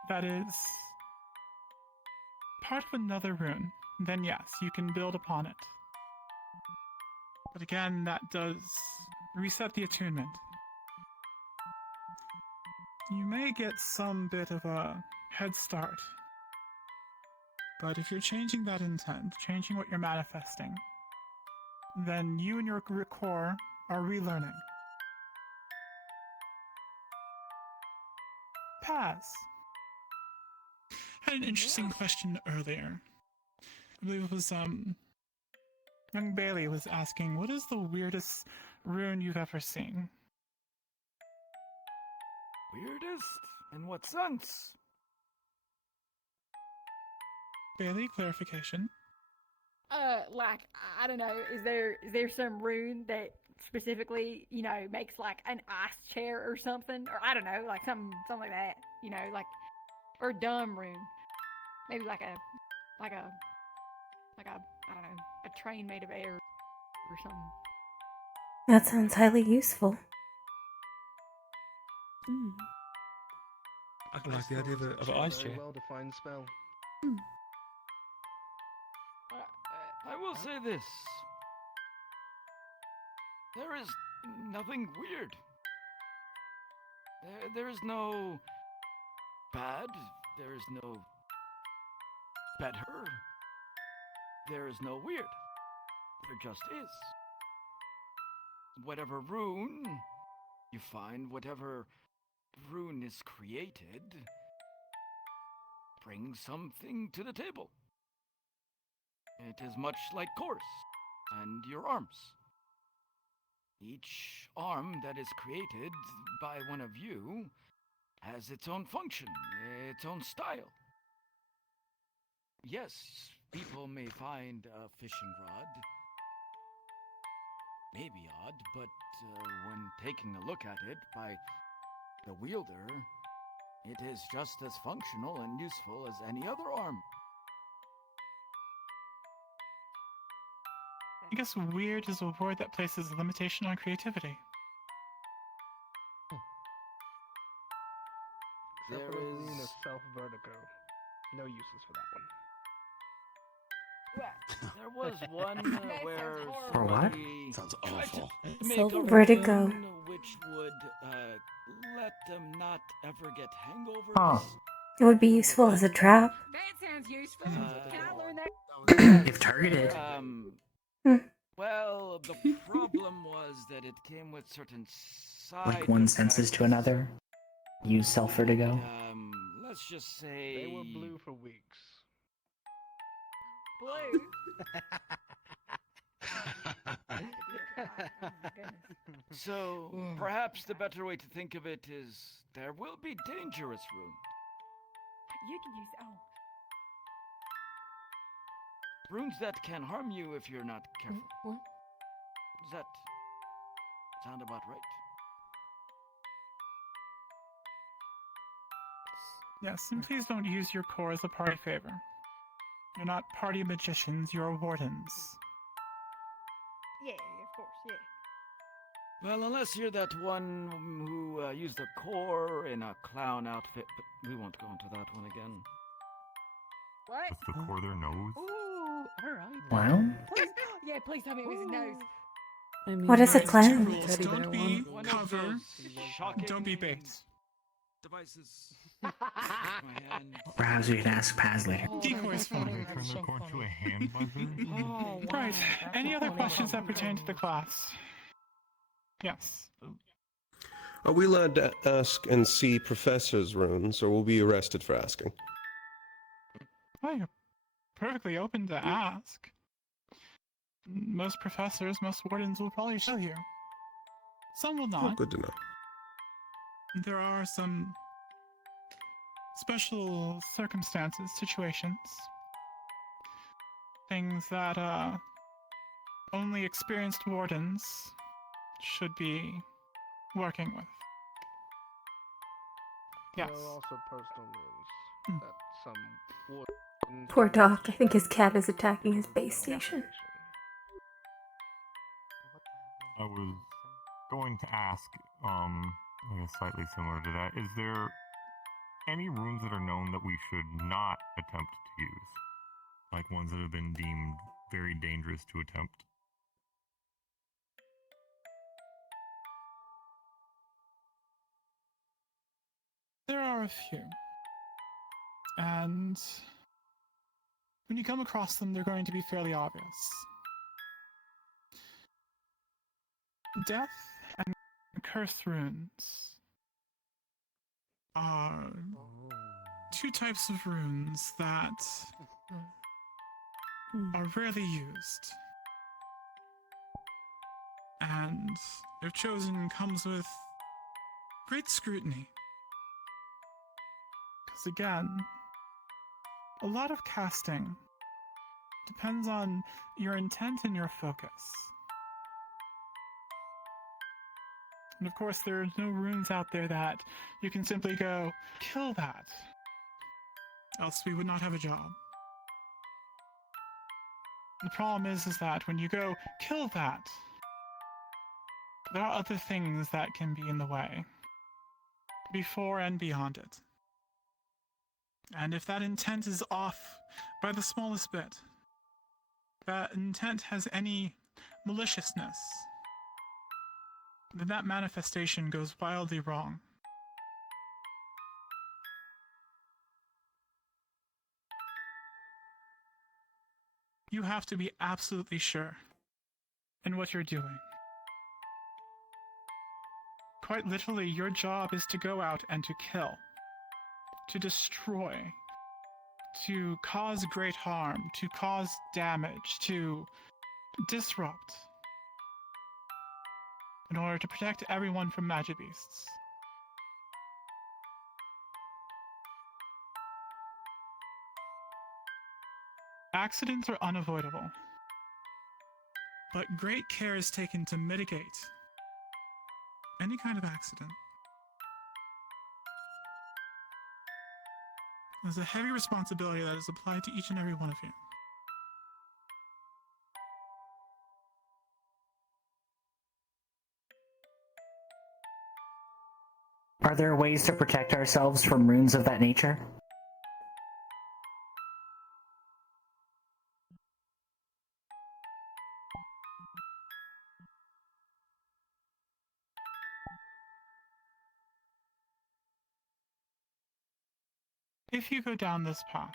that is part of another rune, then yes, you can build upon it. But again, that does reset the attunement. You may get some bit of a head start. But if you're changing that intent, changing what you're manifesting, then you and your core are relearning. Pass. Had an interesting question earlier. I believe it was young Bailey was asking, what is the weirdest rune you've ever seen? Weirdest? In what sense? Bailey, clarification. Like I don't know, is there some rune that specifically, you know, makes like an ice chair or something, or I don't know, like something like that, you know, like, or dumb rune, maybe like a I don't know, a train made of air or something. That sounds highly useful. I like the idea of an ice chair. Well-defined spell. I will say this. There is nothing weird. There is no bad. There is no better. There is no weird. There just is. Whatever rune you find, whatever rune is created, brings something to the table. It is much like cores and your arms. Each arm that is created by one of you has its own function, its own style. Yes, people may find a fishing rod maybe odd, but when taking a look at it by the wielder, it is just as functional and useful as any other arm. I guess weird is a word that places a limitation on creativity. There There is is- self-vertigo. No uses for that one. There was one where For what? somebody Sounds tried awful. to make a Vertigo. rune which would let them not ever get hangovers. Huh. It would be useful as a trap. That sounds useful. Can I learn that? If targeted. Well, the problem was that it came with certain side Like one senses to another. Use self-vertigo. Let's just say They were blue for weeks. Blue. So, perhaps the better way to think of it is there will be dangerous runes. You can use Runes that can harm you if you're not careful. What? Does that sound about right? Yes, and please don't use your core as a party favor. You're not party magicians, you're wardens. Yeah, of course, yeah. Well, unless you're that one who used a core in a clown outfit, but we won't go into that one again. What? Does the core their nose? Ooh, alright. Well? Please, yeah, please tell me it was his nose. I mean, What is a there's clown? the teddy bear Don't be one. cover. Don't be bait. Devices. Perhaps we can ask Paz later. Decoy's Can fine. they turn their core into a hand buzzer? Right. Any other questions that pertain to the class? Yes. Are we allowed to ask and see professors' runes, or will we be arrested for asking? Well, you're perfectly open to ask. Most professors, most wardens will probably show you. Some will Oh, not. good to know. There are some special circumstances, situations, things that only experienced wardens should be working with. Yes. There are also personal runes that some would. Poor Doc, I think his cat is attacking his base station. I was going to ask, I guess slightly similar to that, is there any runes that are known that we should not attempt to use? Like ones that have been deemed very dangerous to attempt? There are a few. And when you come across them, they're going to be fairly obvious. Death and curse runes are two types of runes that are rarely used. And their chosen comes with great scrutiny. Because again, a lot of casting depends on your intent and your focus. And of course, there are no runes out there that you can simply go, kill that. Else we would not have a job. The problem is that when you go, kill that, there are other things that can be in the way. Before and beyond it. And if that intent is off by the smallest bit, that intent has any maliciousness, then that manifestation goes wildly wrong. You have to be absolutely sure in what you're doing. Quite literally, your job is to go out and to kill, to destroy, to cause great harm, to cause damage, to disrupt, in order to protect everyone from magic beasts. Accidents are unavoidable, but great care is taken to mitigate any kind of accident. There's a heavy responsibility that is applied to each and every one of you. Are there ways to protect ourselves from runes of that nature? If you go down this path,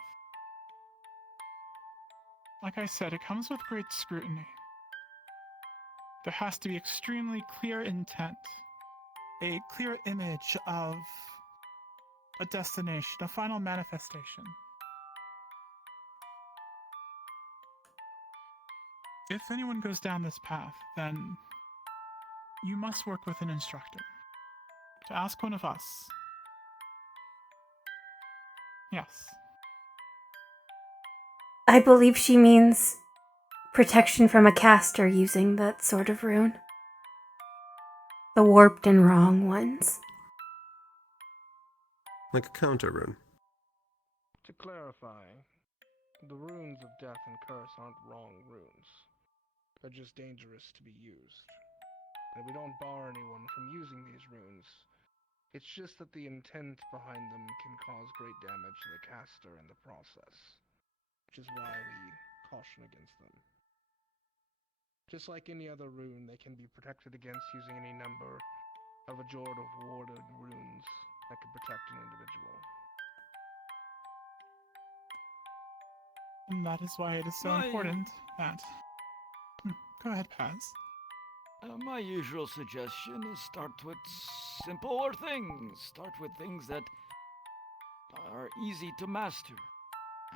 like I said, it comes with great scrutiny. There has to be extremely clear intent, a clear image of a destination, a final manifestation. If anyone goes down this path, then you must work with an instructor. To ask one of us. Yes. I believe she means protection from a caster using that sort of rune. The warped and wrong ones. Like a counter rune. To clarify, The runes of death and curse aren't wrong runes. They're just dangerous to be used. And we don't bar anyone from using these runes. It's just that the intent behind them can cause great damage to the caster in the process, which is why we caution against them. Just like any other rune, they can be protected against using any number of adored or warded runes that can protect an individual. And that is why it is so important that... Go ahead, Paz. My usual suggestion is start with simpler things. Start with things that are easy to master.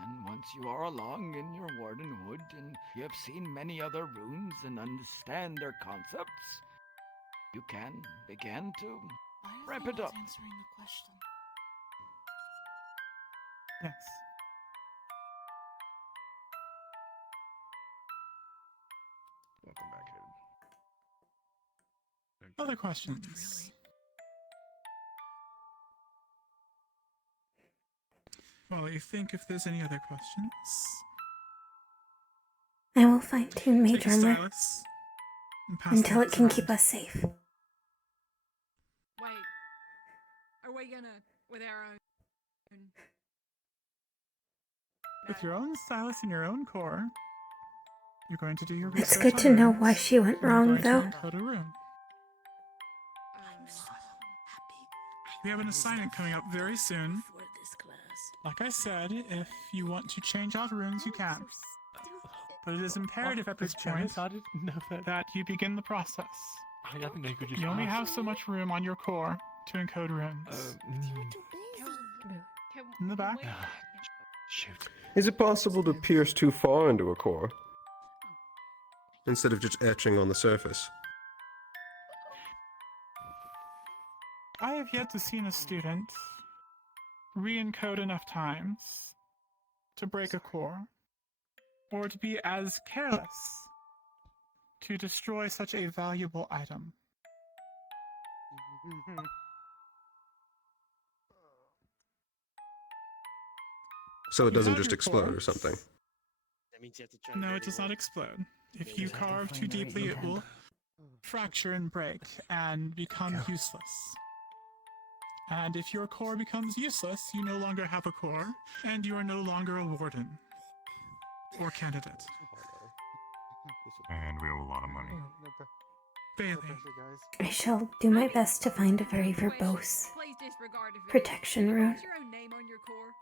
And once you are along in your wardenhood and you have seen many other runes and understand their concepts, you can begin to ramp it up. Answering the question. Yes. Welcome back, Hayden. Other questions? Well, you think if there's any other questions? I will fine-tune my Take a drummer stylus and pass until them it can around. keep us safe. Wait. Are we gonna, with our own... With your own stylus and your own core, you're going to do your It's research good on to know runes, why she went and you're wrong, going to though. encode a rune. We have an assignment coming up very soon. Like I said, if you want to change out runes, you can. But it is imperative at this point I didn't know that you begin the process. I didn't know you could just. You only have so much room on your core to encode runes. In the back. Shoot. Is it possible to pierce too far into a core? Instead of just etching on the surface? I have yet to see a student re-encode enough times to break a core, or to be as careless to destroy such a valuable item. So it You doesn't have just your explode core. or something? That means you have to try No, very it does hard. not explode. If you carve too deeply, it will fracture and break and become useless. And if your core becomes useless, you no longer have a core, and you are no longer a warden or candidate. And we owe a lot of money. Bailey. I shall do my best to find a very verbose Please disregard if it is. protection rune. What's your own name on your core?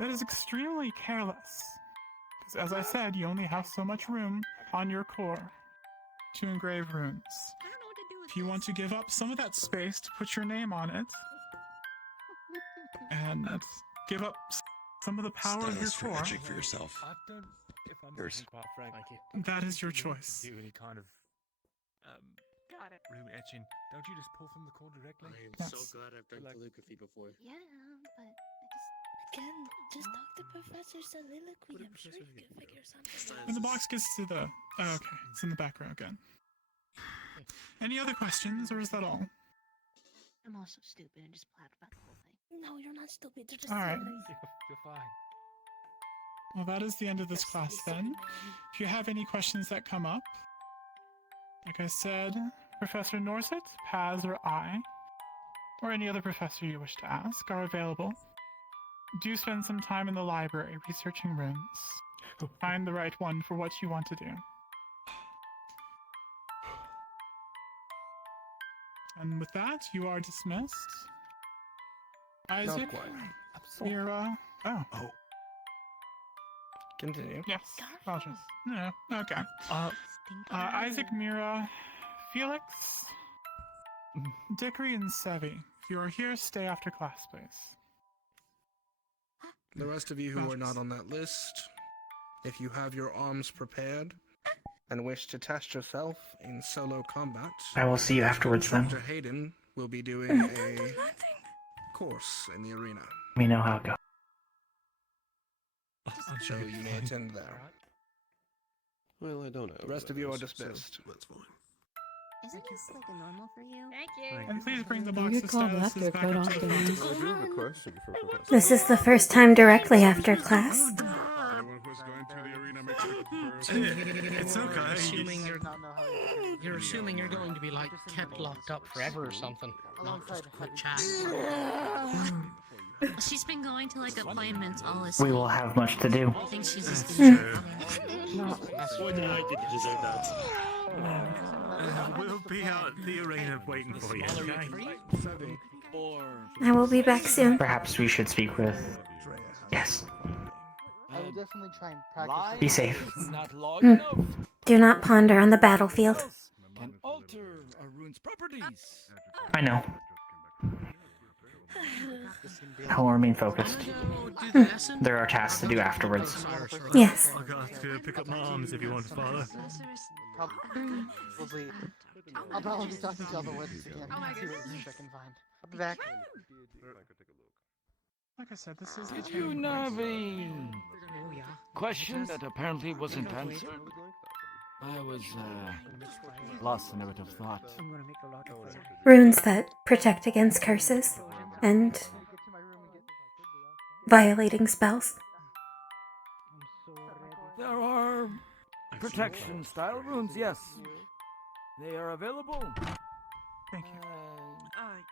That is extremely careless. Because as I said, you only have so much room on your core to engrave runes. If you want to give up some of that space to put your name on it, and give up some of the power of your Stylus for core, etching for yourself. I don't, if I'm Yours. being quite frank, that is your if you want choice. to do any kind of Got it. rune etching, don't you just pull from the core directly? I am Yes. so glad I've done calligraphy before. Yeah, but I just... Again, just talk to Professor Soliloquy. I'm sure you can figure something out. When the box gets to the... Oh, okay, it's in the back row again. Any other questions, or is that all? I'm also stupid and just blabbed about the whole thing. No, you're not stupid. You're just Alright. silly. You're fine. Well, that is the end of this class then. If you have any questions that come up, like I said, Professor Norset, Paz, or I, or any other professor you wish to ask, are available. Do spend some time in the library researching runes. Find the right one for what you want to do. And with that, you are dismissed. Isaac, quite. Mira. Oh. Continue. Yes. Apologies. No. Okay. Isaac, Mira, Felix, Dickory, and Sevi. If you are here, stay after class, please. The rest of you who are not on that list, if you have your arms prepared and wish to test yourself in solo combat, I will see you afterwards then. Dr. Hayden will be doing a course in the arena. Let me know how it goes. So you may attend there. Well, I don't know. The rest of you are dismissed. That's fine. Isn't this like a normal for you? Thank you. And please bring the You box get of called styluses after back quite up to the often. front. I do have a question for Professor. This is the first time directly after class. Anyone who's going to the arena makes a It's okay. Assuming You're assuming you're going to be like kept locked up forever or something. Not just a quick chat. She's been going to like appointments all this We will have much to do. I think she's just What did I do to deserve that? We'll be out at the arena waiting for you, okay? I will be back soon. Perhaps we should speak with. Yes. I will definitely try and practice. Be safe. Not long Mm. enough. Do not ponder on the battlefield. Can alter a rune's properties. I know. I will remain focused. There are tasks to do afterwards. Yes. I'll go to pick up my arms if you want to follow. Probably. I'll probably be talking to all the wits again. See what I can find. I'll be back. Like I said, this is Did you have a question that apparently wasn't answered? I was lost in a bit of thought. Runes that protect against curses and violating spells. There are protection style runes, yes. They are available. Thank you.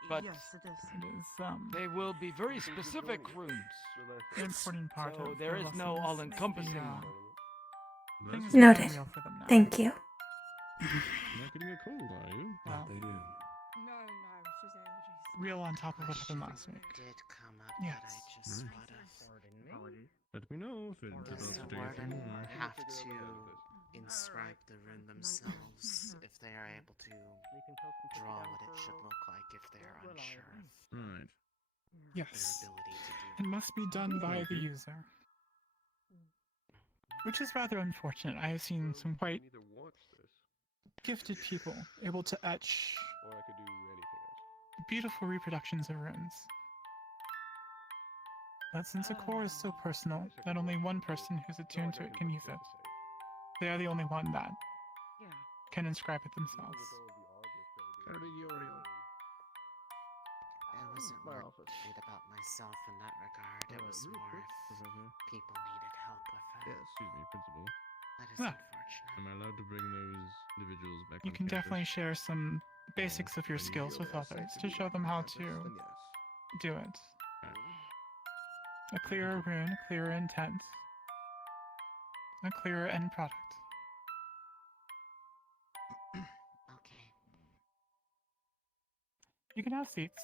But It is, they will be very specific runes. an important part So of there the is no lessons. all-encompassing The, one. things are Noted. real for them now. Thank you. Not getting a cold, are you? Well, No, it's just allergies. real on top of what happened last week. Did come up Yes. that I just thought of. Let me know if it Does develops the into warden anything more. have to inscribe the rune themselves if they are able to draw what it should look like if they are unsure of Right. Yes. their ability to do It must be done by the user. Which is rather unfortunate. I have seen some quite gifted people able to etch beautiful reproductions of runes. But since a core is so personal, that only one person who's attuned to it can use it. They are the only one that can inscribe it themselves. I wasn't worried about myself in that regard. It was more if people needed help with it. Excuse me, Principal. That is Ah. unfortunate. Am I allowed to bring those individuals back You on can campus? definitely share some basics of your skills with others to show them how to do it. A clearer rune, clearer intent, a clearer end product. Okay. You can have seats.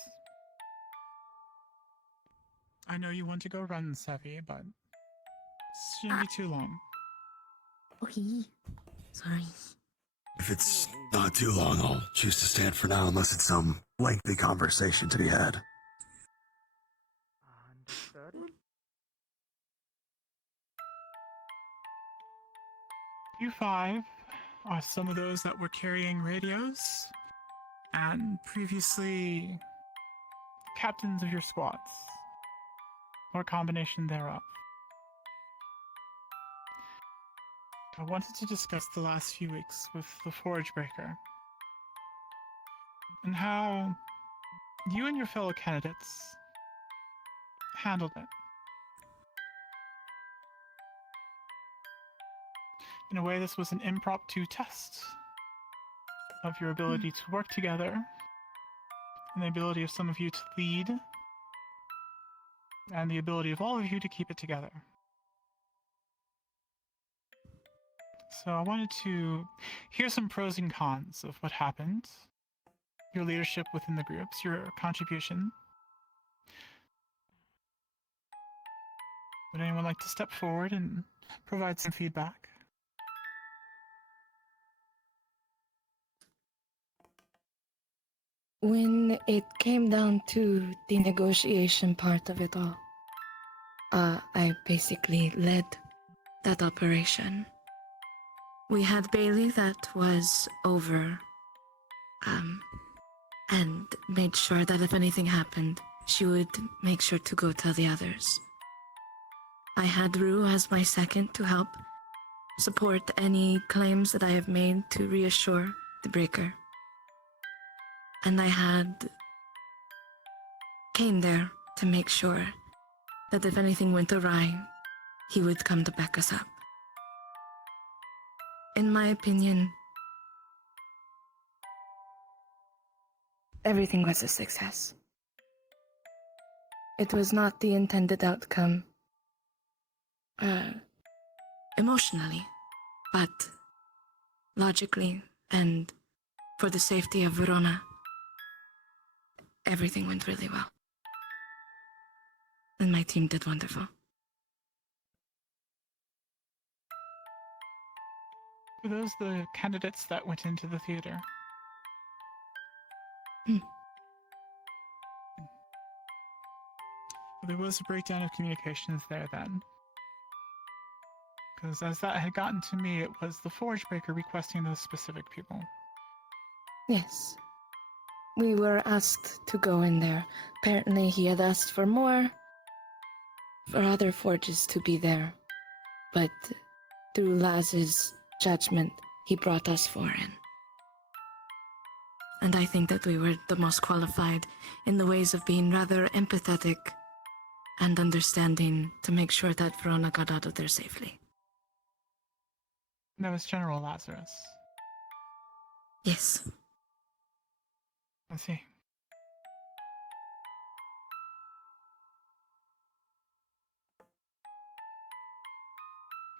I know you want to go run, Sevi, but it shouldn't be too long. Okay. Sorry. If it's not too long, I'll choose to stand for now, unless it's some lengthy conversation to be had. You five are some of those that were carrying radios and previously captains of your squads, or a combination thereof. I wanted to discuss the last few weeks with the Forge Breaker and how you and your fellow candidates handled it. In a way, this was an impromptu test of your ability to work together and the ability of some of you to lead and the ability of all of you to keep it together. So I wanted to hear some pros and cons of what happened, your leadership within the groups, your contribution. Would anyone like to step forward and provide some feedback? When it came down to the negotiation part of it all, I basically led that operation. We had Bailey that was over, and made sure that if anything happened, she would make sure to go tell the others. I had Rue as my second to help support any claims that I have made to reassure the Breaker. And I had came there to make sure that if anything went awry, he would come to back us up. In my opinion, everything was a success. It was not the intended outcome, emotionally, but logically and for the safety of Verona, everything went really well. And my team did wonderful. Were those the candidates that went into the theater? There was a breakdown of communications there then. Because as that had gotten to me, it was the Forge Breaker requesting those specific people. Yes. We were asked to go in there. Apparently he had asked for more, for other forges to be there. But through Laz's judgment, he brought us four in. And I think that we were the most qualified in the ways of being rather empathetic and understanding to make sure that Verona got out of there safely. That was General Lazarus. Yes. I see.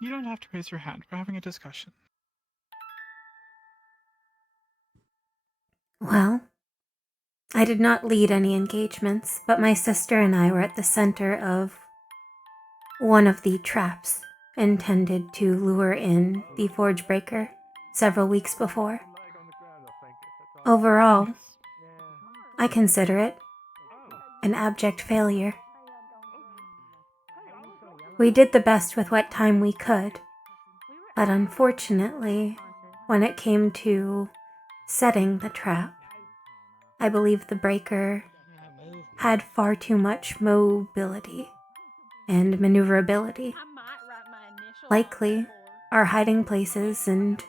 You don't have to raise your hand. We're having a discussion. Well, I did not lead any engagements, but my sister and I were at the center of one of the traps intended to lure in the Forge Breaker several weeks before. Overall, I consider it an abject failure. We did the best with what time we could, but unfortunately, when it came to setting the trap, I believe the breaker had far too much mobility and maneuverability. Likely, our hiding places and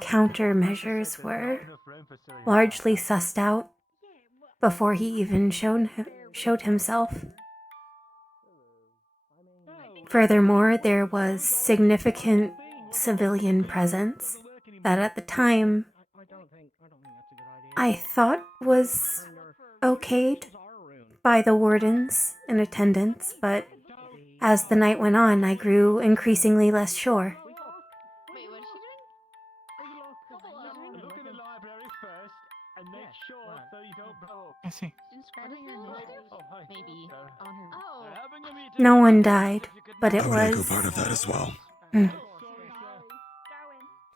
countermeasures were largely sussed out before he even showed himself. Furthermore, there was significant civilian presence that at the time I thought was okayed by the wardens in attendance, but as the night went on, I grew increasingly less sure. I see. No one died, but it I would echo was... part of that as well. Mm.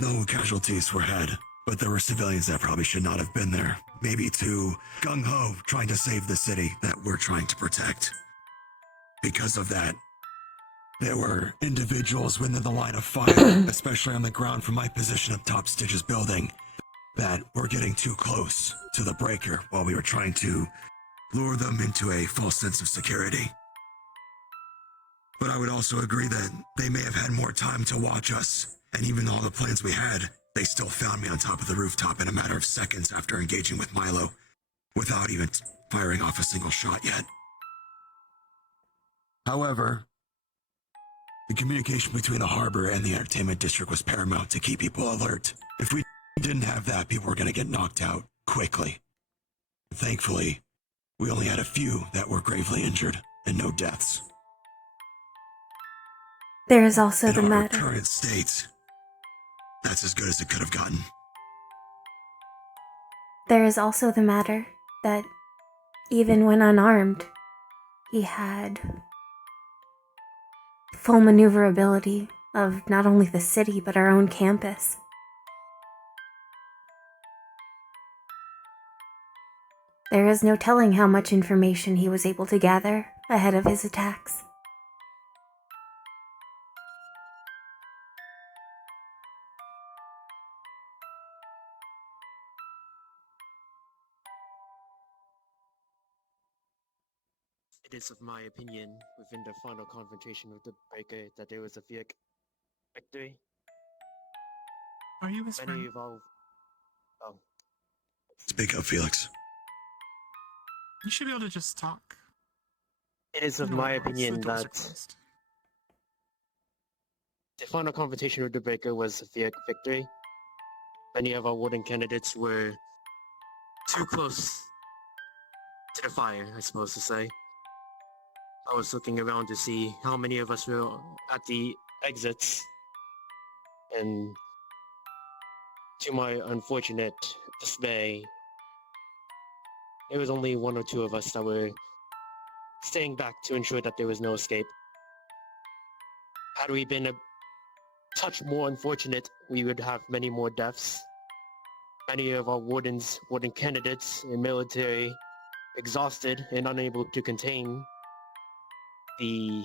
No casualties were had, but there were civilians that probably should not have been there. Maybe too gung-ho trying to save the city that we're trying to protect. Because of that, there were individuals within the line of fire, especially on the ground from my position atop Stitch's building, that were getting too close to the breaker while we were trying to lure them into a false sense of security. But I would also agree that they may have had more time to watch us, and even all the plans we had, they still found me on top of the rooftop in a matter of seconds after engaging with Milo, without even firing off a single shot yet. However, the communication between the harbor and the entertainment district was paramount to keep people alert. If we didn't have that, people were going to get knocked out quickly. Thankfully, we only had a few that were gravely injured and no deaths. There is also in the our matter. current state, that's as good as it could have gotten. There is also the matter that even when unarmed, he had full maneuverability of not only the city but our own campus. There is no telling how much information he was able to gather ahead of his attacks. It is of my opinion, within the final confrontation with the Breaker, that there was a victory. Are you Many of all... Oh. Speak up, Felix. You should be able to just talk. It is of No, my the opinion doors are that closed. the final confrontation with the Breaker was a victory. Many of our warden candidates were too close to the fire, I suppose to say. I was looking around to see how many of us were at the exits, and to my unfortunate dismay, it was only one or two of us that were staying back to ensure that there was no escape. Had we been a touch more unfortunate, we would have many more deaths. Many of our warden candidates and military exhausted and unable to contain the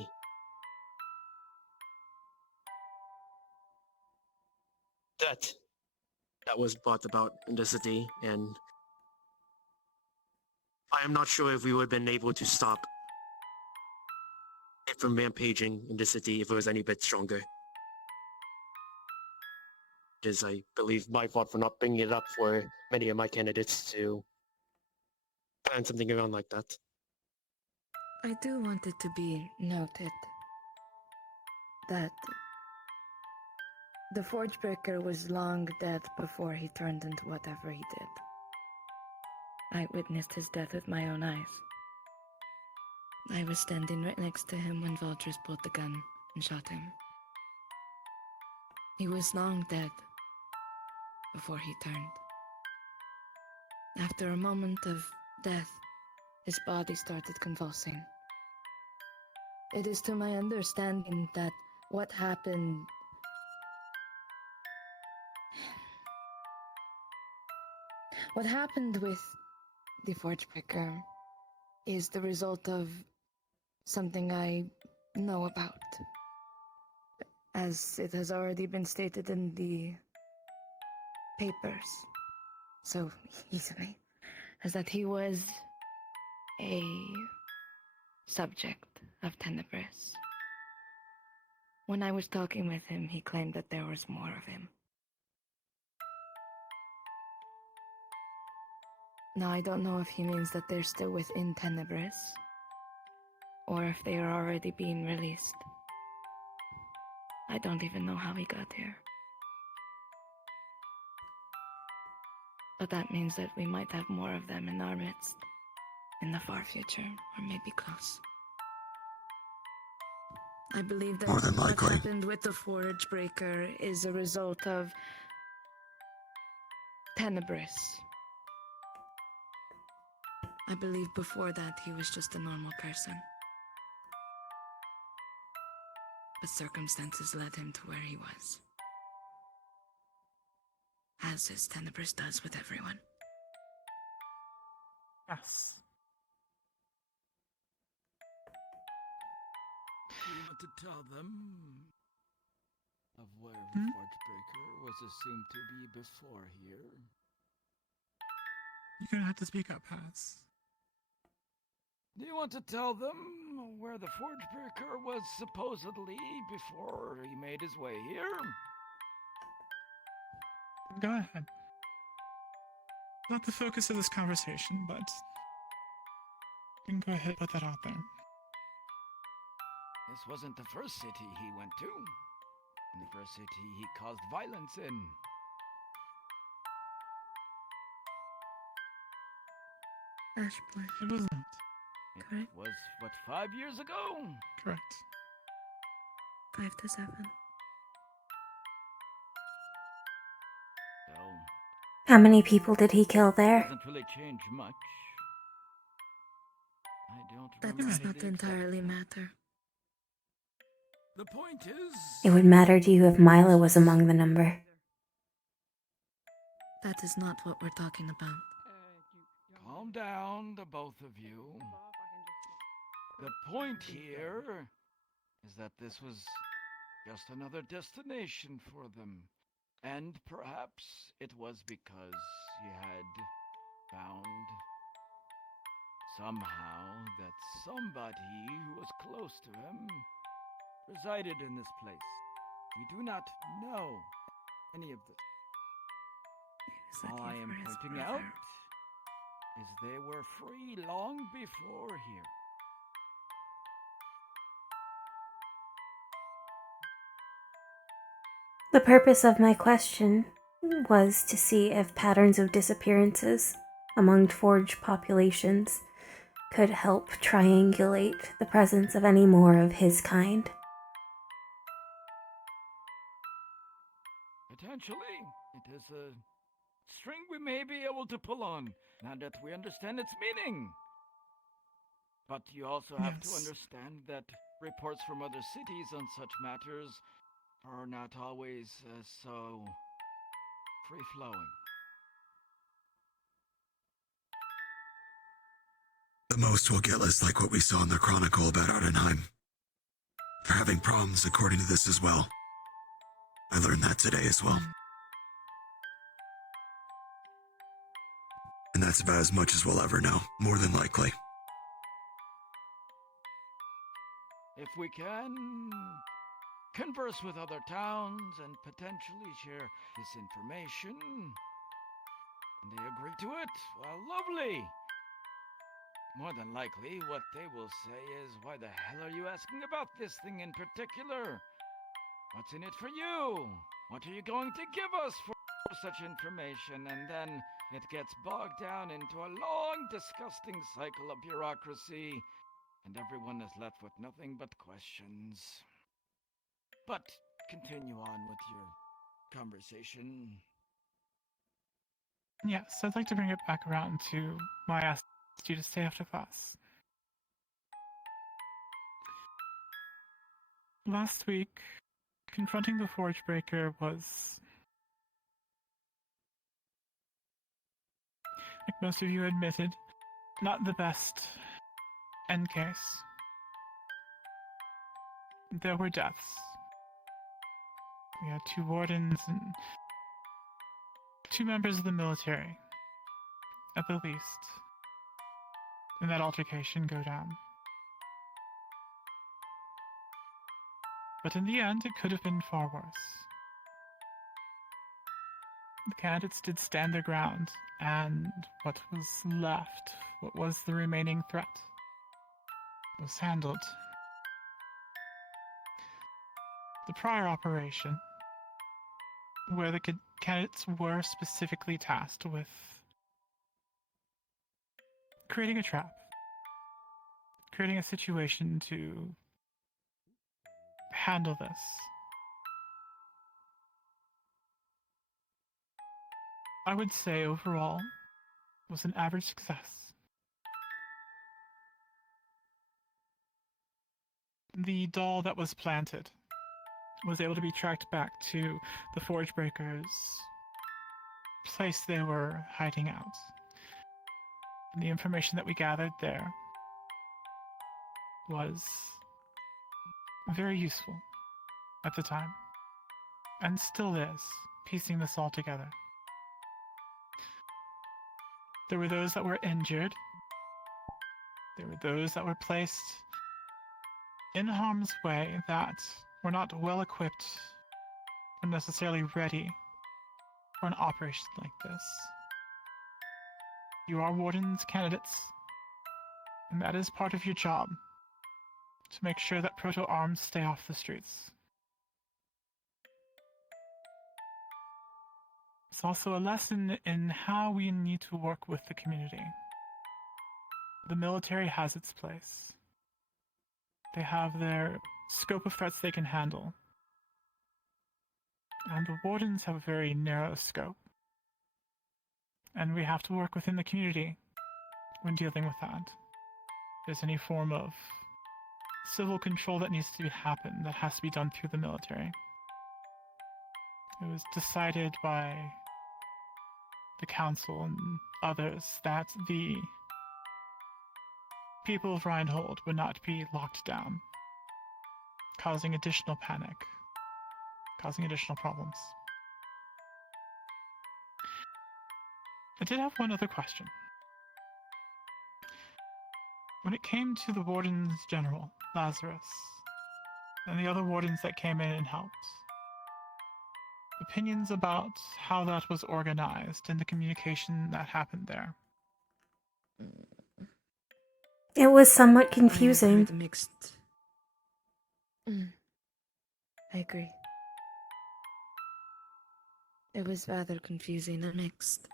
threat that was brought about in the city, and I am not sure if we would have been able to stop it from rampaging in the city if it was any bit stronger. It is, I believe, my fault for not bringing it up for many of my candidates to plan something around like that. I do want it to be noted that the Forge Breaker was long dead before he turned into whatever he did. I witnessed his death with my own eyes. I was standing right next to him when Vultures pulled the gun and shot him. He was long dead before he turned. After a moment of death, his body started convulsing. It is to my understanding that what happened with the Forge Breaker is the result of something I know about. As it has already been stated in the papers so easily, is that he was a subject of Tenebris. When I was talking with him, he claimed that there was more of him. Now, I don't know if he means that they're still within Tenebris, or if they are already being released. I don't even know how he got here. But that means that we might have more of them in our midst in the far future, or maybe close. I believe that More than what likely. happened with the Forge Breaker is a result of Tenebris. I believe before that he was just a normal person. But circumstances led him to where he was. As his Tenebris does with everyone. Yes. Do you want to tell them of where the Forge Breaker was assumed to be before here? You're gonna have to speak up, Paz. Do you want to tell them where the Forge Breaker was supposedly before he made his way here? Go ahead. Not the focus of this conversation, but you can go ahead and put that out there. This wasn't the first city he went to. And the first city he caused violence in. Ashport. It wasn't. It was, what, 5 years ago? Correct. 5 to 7. So, How many people did he kill there? doesn't really change much. I don't That remember does not the exact entirely count. matter. The point is, It would matter to you if Mila was among the number. That is not what we're talking about. calm down, the both of you. The point here is that this was just another destination for them. And perhaps it was because he had found somehow that somebody who was close to him resided in this place. We do not know any of this. All I am pointing out is they were free long before here. The purpose of my question was to see if patterns of disappearances among forged populations could help triangulate the presence of any more of his kind. Potentially, it is a string we may be able to pull on, now that we understand its meaning. But you also have to Yes. understand that reports from other cities on such matters are not always so free-flowing. The most we'll get is like what we saw in the Chronicle about Ardenheim. They're having problems according to this as well. I learned that today as well. And that's about as much as we'll ever know, more than likely. If we can converse with other towns and potentially share this information, and they agree to it, well, lovely. More than likely, what they will say is, why the hell are you asking about this thing in particular? What's in it for you? What are you going to give us for such information? And then it gets bogged down into a long, disgusting cycle of bureaucracy, and everyone is left with nothing but questions. But continue on with your conversation. Yes, I'd like to bring it back around to why I asked you to stay after class. Last week, confronting the Forge Breaker was, like most of you admitted, not the best end case. There were deaths. We had 2 wardens and 2 members of the military, at the least, in that altercation go down. But in the end, it could have been far worse. The candidates did stand their ground, and what was left, what was the remaining threat, was handled. The prior operation, where the candidates were specifically tasked with creating a trap, creating a situation to handle this. I would say overall was an average success. The doll that was planted was able to be tracked back to the Forge Breakers' place they were hiding out. And the information that we gathered there was very useful at the time, and still is, piecing this all together. There were those that were injured. There were those that were placed in harm's way that were not well equipped or necessarily ready for an operation like this. You are Warden's candidates, and that is part of your job, to make sure that proto-arms stay off the streets. It's also a lesson in how we need to work with the community. The military has its place. They have their scope of threats they can handle. And the Wardens have a very narrow scope. And we have to work within the community when dealing with that. If there's any form of civil control that needs to happen, that has to be done through the military. It was decided by the council and others that the people of Reinhold would not be locked down, causing additional panic, causing additional problems. I did have one other question. When it came to the Wardens General, Lazarus, and the other Wardens that came in and helped, opinions about how that was organized and the communication that happened there. It was somewhat I have confusing. heard mixed. I agree. It was rather confusing and mixed.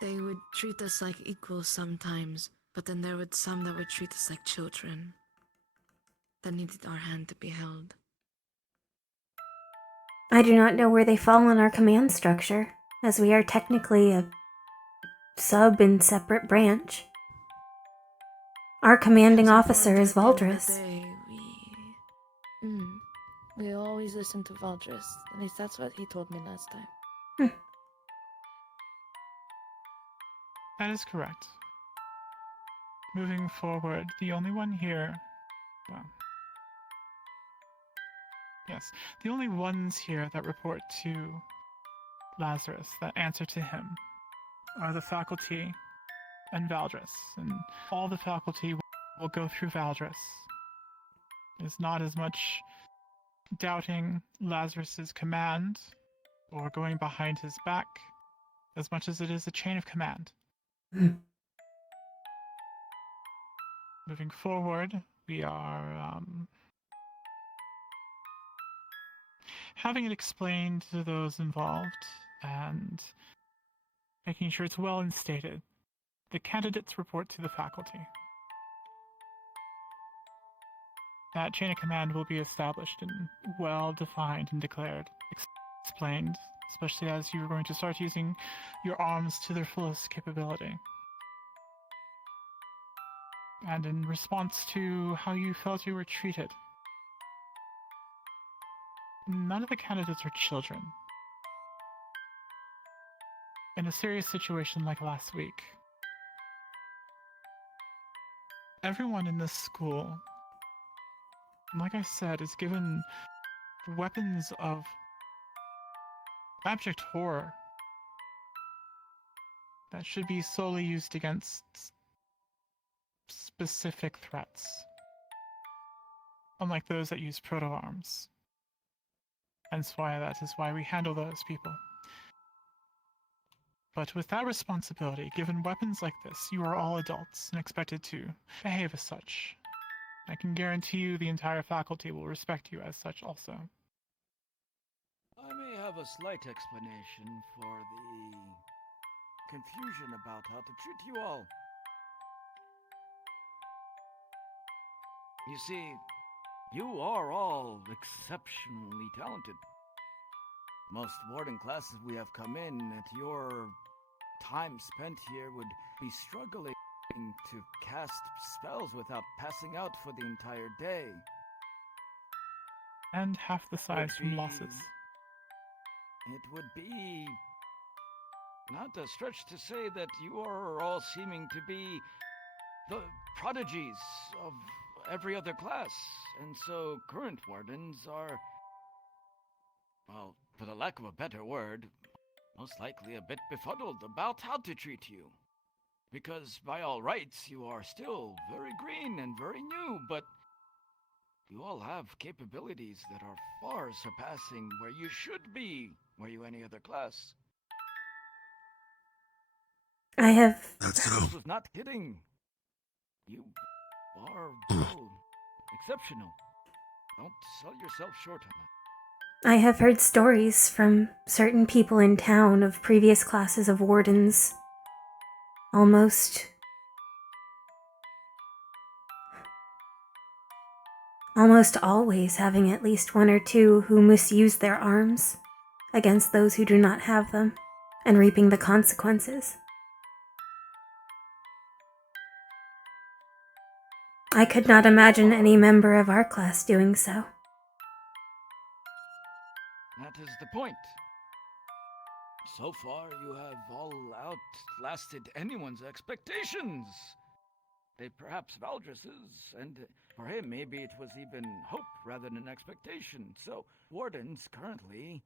They would treat us like equals sometimes, but then there would some that would treat us like children. That needed our hand to be held. I do not know where they fall in our command structure, as we are technically a sub and separate branch. Our commanding officer is Valdris. We always listen to Valdris. At least that's what he told me last time. That is correct. Moving forward, the only one here. Well. Yes, the only ones here that report to Lazarus, that answer to him, are the faculty and Valdris, and all the faculty will go through Valdris. It's not as much doubting Lazarus's command or going behind his back as much as it is a chain of command. Moving forward, we are having it explained to those involved and making sure it's well instated. The candidates report to the faculty. That chain of command will be established and well defined and declared, explained, especially as you're going to start using your arms to their fullest capability. And in response to how you felt you were treated, none of the candidates are children. In a serious situation like last week, everyone in this school, like I said, is given weapons of abject horror that should be solely used against specific threats, unlike those that use proto-arms. Hence why that is why we handle those people. But with that responsibility, given weapons like this, you are all adults and expected to behave as such. I can guarantee you the entire faculty will respect you as such also. I may have a slight explanation for the confusion about how to treat you all. You see, you are all exceptionally talented. Most warden classes we have come in at your time spent here would be struggling to cast spells without passing out for the entire day. And half the size from losses. It would be not a stretch to say that you are all seeming to be the prodigies of every other class, and so current wardens are, well, for the lack of a better word, most likely a bit befuddled about how to treat you. Because by all rights, you are still very green and very new, but you all have capabilities that are far surpassing where you should be, were you any other class. I have... That's so. This was not kidding. You are, well, exceptional. Don't sell yourself short on that. I have heard stories from certain people in town of previous classes of wardens almost always having at least one or two who misuse their arms against those who do not have them, and reaping the consequences. I could not imagine any member of our class doing so. That is the point. So far, you have all outlasted anyone's expectations. They perhaps Valdris's, and for him maybe it was even hope rather than expectation. So, wardens currently,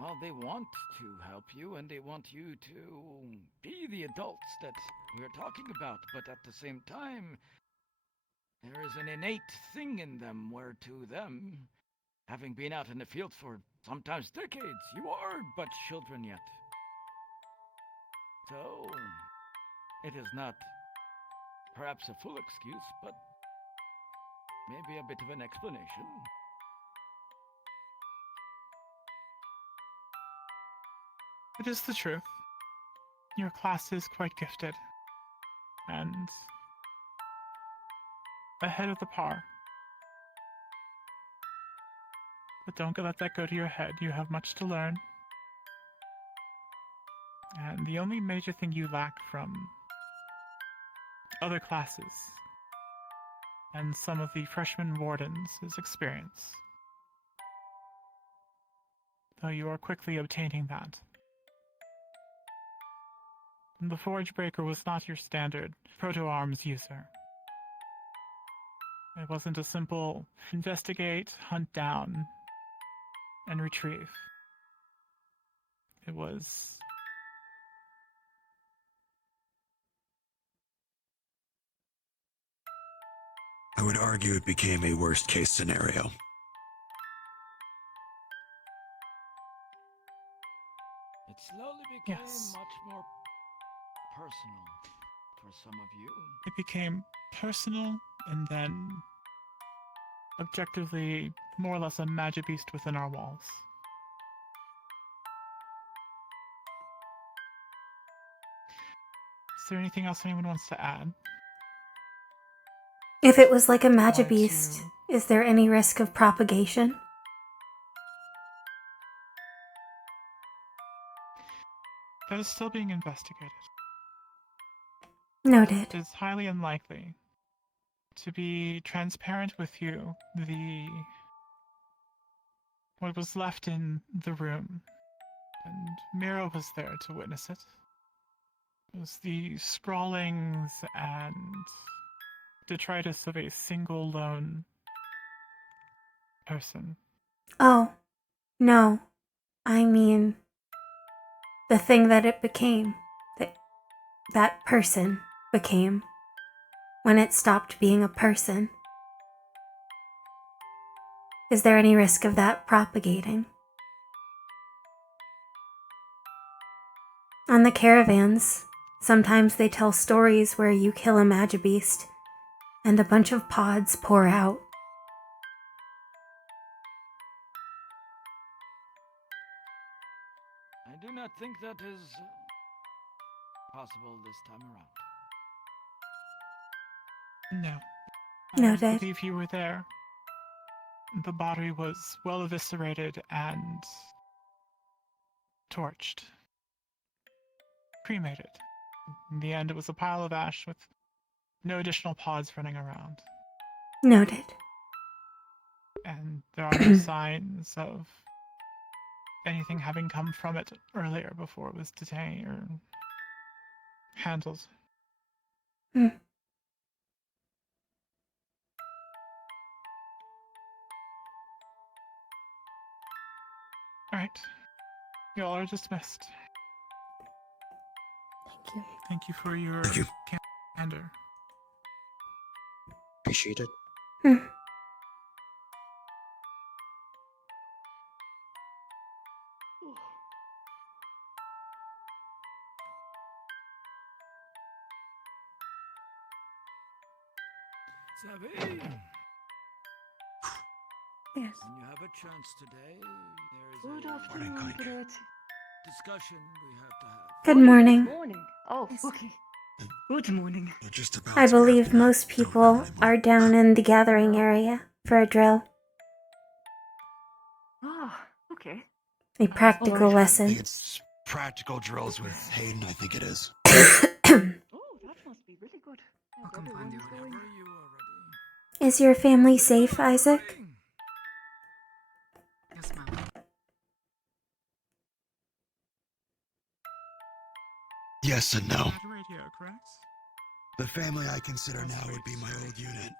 well, they want to help you, and they want you to be the adults that we're talking about, but at the same time, there is an innate thing in them where to them, having been out in the field for sometimes decades, you are but children yet. So, It is not perhaps a full excuse, but maybe a bit of an explanation. It is the truth. Your class is quite gifted, and ahead of the par. But don't let that go to your head. You have much to learn. And the only major thing you lack from other classes and some of the freshman wardens is experience. Though you are quickly obtaining that. The Forge Breaker was not your standard proto-arms user. It wasn't a simple investigate, hunt down, and retrieve. It was... I would argue it became a worst-case scenario. It slowly became Yes. much more personal for some of you. It became personal, and then objectively more or less a magic beast within our walls. Is there anything else anyone wants to add? If it was like a Or magibeast, is there any risk of propagation? That is still being investigated. Noted. It is highly unlikely. To be transparent with you, what was left in the room, and Mira was there to witness it, was the scrawlings and detritus of a single lone person. Oh, no. I mean, the thing that it became, that person became, when it stopped being a person. Is there any risk of that propagating? On the caravans, sometimes they tell stories where you kill a magibeast and a bunch of pods pour out. I do not think that is possible this time around. No. Noted. I believe you were there. The body was well eviscerated and torched. Cremated. In the end, it was a pile of ash with no additional pods running around. Noted. And there are no signs of anything having come from it earlier before it was detained or handled. Hmm. Alright. You all are dismissed. Thank you. Thank you for your candor. Appreciate it. Savvy, Yes. when you have a chance today, there is Good a afternoon, Brett. discussion we have to have. Good morning. Morning. Oh, okay. Good morning. I believe most people are down in the gathering area for a drill. Ah, okay. A practical lesson. It's practical drills with Hayden, I think it is. Oh, that must be really good. I'll come find you Everyone's going. Is your family safe, Isaac? Yes, ma'am. Yes and no. Radio, correct? The family I consider now would be my old unit.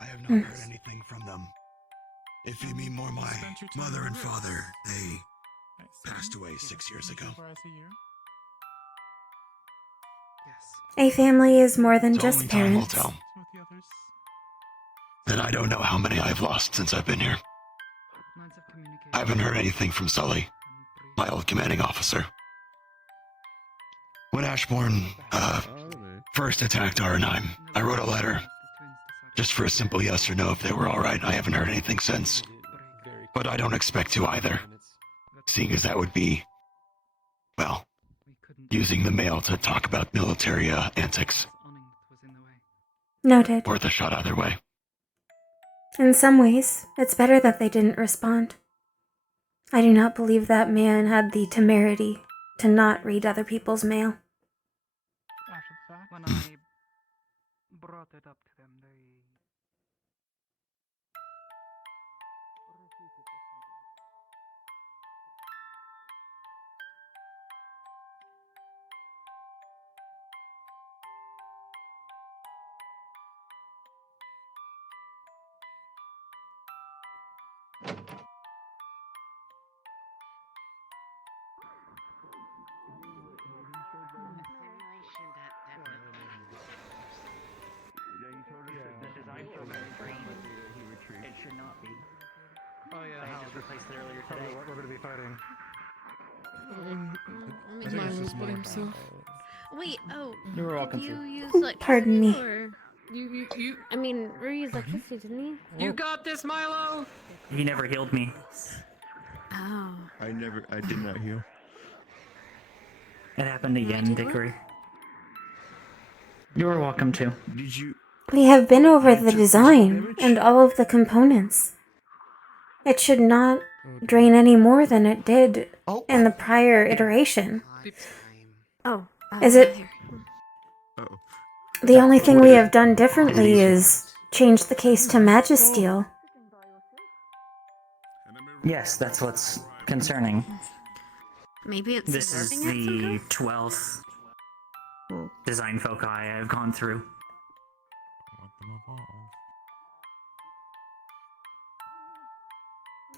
I have not Hmm. heard anything from them. If you mean more my mother and father, they passed away 6 years ago. A family is more than So just only time will parents. tell. And I don't know how many I've lost since I've been here. Lines of communication. I haven't heard anything from Sully, my old commanding officer. When Ashbourne, first attacked R&I'm, I wrote a letter. Just for a simple yes or no if they were alright. I haven't heard anything since. But I don't expect to either. Seeing as that would be, well, using the mail to talk about military antics. Noted. Worth a shot either way. In some ways, it's better that they didn't respond. I do not believe that man had the temerity to not read other people's mail. When I brought it up to them, they The design focus drained. It should not be. Oh yeah, I just replaced it earlier today. What we're gonna be fighting. Milo's by himself. Wait, oh. You're welcome you to. use Pardon me. Or... You. I mean, Rui used electricity, didn't he? You got this, Milo! He never healed me. Oh. I did not heal. It happened again, Dickory. You were welcome to. Did you? We have been over the design and all of the components. It should not drain any more than it did in the prior iteration. Oh. Is it? Uh-oh. The only thing we have done differently is change the case to Magisteel. Yes, that's what's concerning. Maybe it's This is the 12th design foci I've gone through.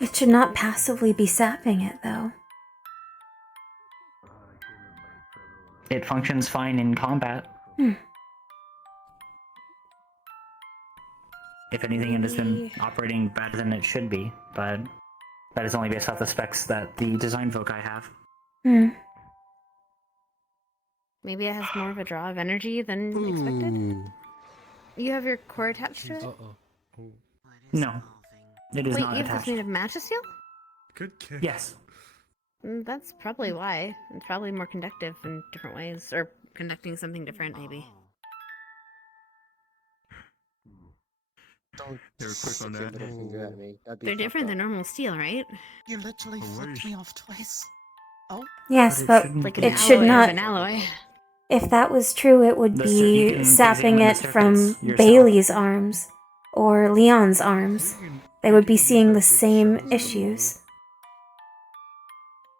It should not passively be sapping it, though. It functions fine in combat. If anything, it has been operating better than it should be, but that is only based off the specs that the design foci have. Maybe it has more of a draw of energy than expected? You have your core attached to it? No, it is Wait, not you have this attached. made of Magisteel? Good kick. Yes. That's probably why. It's probably more conductive in different ways, or conducting something different, maybe. They were quick on that. They're different than normal steel, right? You literally flipped me off twice. Oh? Yes, but Like an it should alloy not. of an alloy. If that was true, it would The you be can sapping examine it the from circuits yourself. Bailey's arms or Leon's arms. They would be seeing the same issues.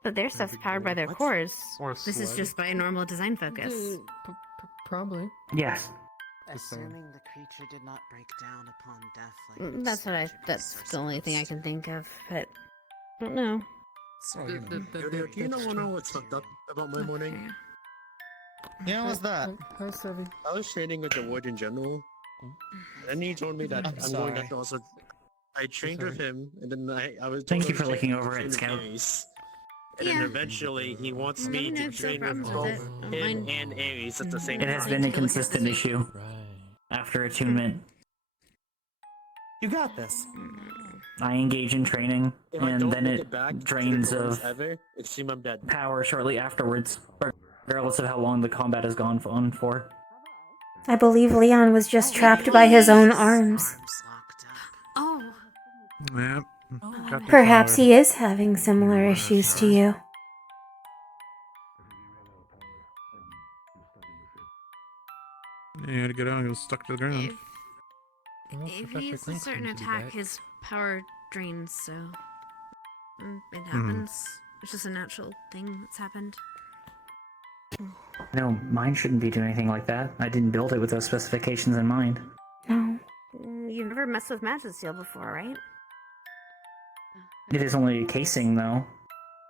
But their stuff's powered by their cores. Or This is slug. just by a normal design focus. Probably. Yes. Assuming the creature did not break down upon death like That's what I. That's the only thing I can think of, but I don't know. Do you know what's fucked up about my morning? Yeah, what's that? Hi, Sevi. I was training with the Warden General, and he told me that I'm I'm going to sorry. have to also. I trained with him, and then I was. Thank told you I for was looking training over with at Scout. Ares. And then eventually he wants me no to train problems with with both it. Don't him mind. and Ares at the same It time. has been a consistent issue after attunement. You got this. I engage in training, If I and don't then make it it back to the drains tournaments of ever, assume I'm dead. power shortly afterwards, regardless of how long the combat has gone on for. I believe Leon was just trapped by his own arms. Oh. Yep. Got the Perhaps power. he is having similar issues to you. Yeah, you had to get out. He was stuck to the ground. If he uses a certain attack, his power drains, so it happens. It's just a natural thing that's happened. No, mine shouldn't be doing anything like that. I didn't build it with those specifications in mind. No. You've never messed with Magisteel before, right? It is only a casing, though.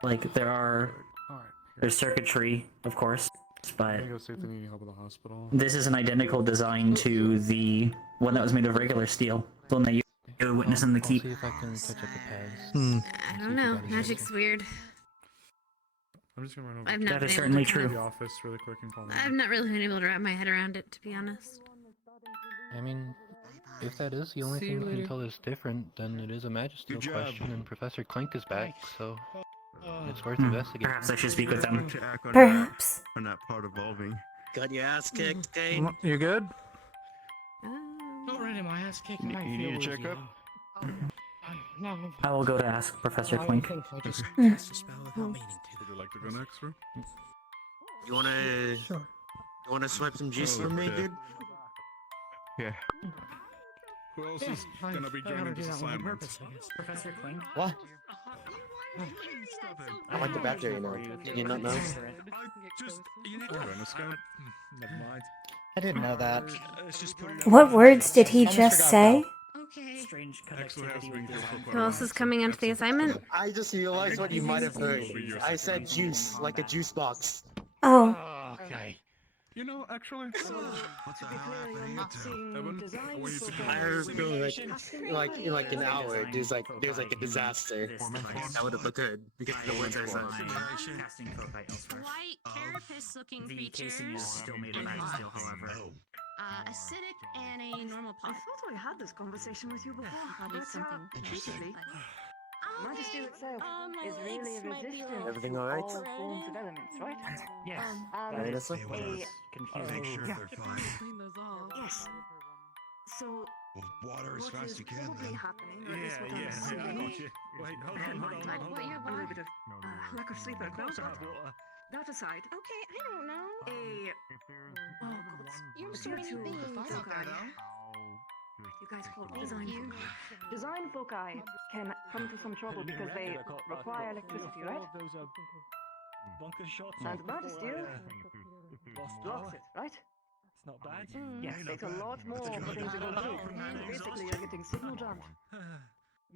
Like, there's circuitry, of course, but Go see if they need any help at the hospital. this is an identical design to the one that was made of regular steel. The one that you witness in the keep. See if I can catch up the pegs. I don't know. Magic's weird. I'm just gonna run over. I've not That been is able certainly to true. The office really quick and call me. I've not really been able to wrap my head around it, to be honest. I mean, if that is the only See thing you that can later. tell is different, then it is a magisterial Good job. question, and Professor Clink is back, so it's worth Hmm, investigating. perhaps I should speak with them. To act on Perhaps. on that part evolving. Got your ass kicked, Kane? You good? Already my ass kicked. You I need feel a checkup? woozy, though. No. I will go to ask Professor Clink. I just Mm. cast a spell without meaning to. Would you like to go next, sir? You wanna Sure. you wanna swipe some juice from me, okay. dude? Yeah. Who else Yeah, is gonna be I joining gotta do this that one on assignment? purpose, I guess. Professor Clink? What? I like the battery now. Did you not know? You need to run a scout. Never mind. I didn't know that. Let's just put it What words did he just say? Okay. Strange Actually has connectivity been with good for design. quite Who a else while. is coming onto the assignment? I just realized what you might have heard. I said juice, like a juice box. Oh, Okay. You know, actually, What the hell happened here? Evan, I want you to I heard like in like an hour there's like a disaster that would have occurred because of the words I said. Casting foci elsewhere. White carapace-looking The casing is creatures. still made of magisteel, however. Acidic and a normal I pulse. thought I had this conversation with you before. Probably something Basically, Majesty itself my is really legs might be resistant Everything to all right? all forms of elements, right? Yes, And that is Stay what with was us. confusing. Make sure yeah. they're fine. Clean those off. Yes. So, Well, water as what fast is as you can probably then. happening, or at least what I'm I seeing, got you. Wait, hold on, hold on, like hold on. a little bit of lack of sleep and Close that. enough. That aside, Okay, I don't know. oh god, You're due so to mean. the foci, you guys call it design you. foci. Design foci can come to some trouble because they require electricity, right? And Majesty blocks it, right? It's not bad. Yes, it's a lot more for things to go through. Basically, you're getting signal jammed.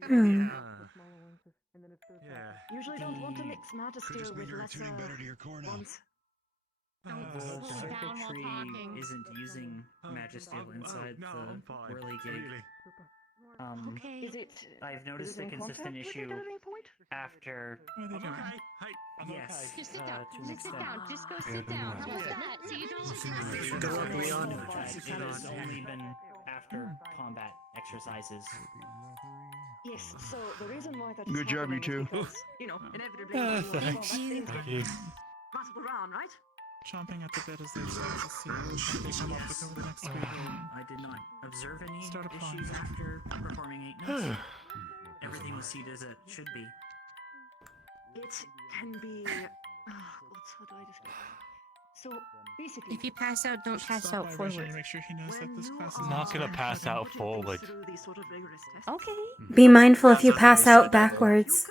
hmm. Yeah. Usually don't want to mix Could Majesty just mean with you're lesser tuning better to your core now. ones. The circuitry isn't using magisteel inside no, the I'm fine. whirly gig. Really. Okay. Is it? I've noticed is it a in consistent contact with issue it at any point? after. What are they doing? Yes, Just sit to down. an Just sit extent. down. Just go sit down. How about that? So you don't Good luck, Leon. It has only been after combat exercises. Yes. So the reason why that Good is job, you happening two. is because, inevitably, Ah, when you're thanks. combat, things Thank get you. rattled around, right? Chomping at the bit as they try to see what they come up with over the next week. I did not observe any Start applying. issues after performing 8 notes. Everything was seen as it should be. It can be. How do I describe it? So basically, If you pass out, don't pass Stop out by Reggie forward. to make sure he knows that this class is Not gonna pass out putting forward. things through these sort of rigorous tests, Okay. Be mindful if you pass out backwards.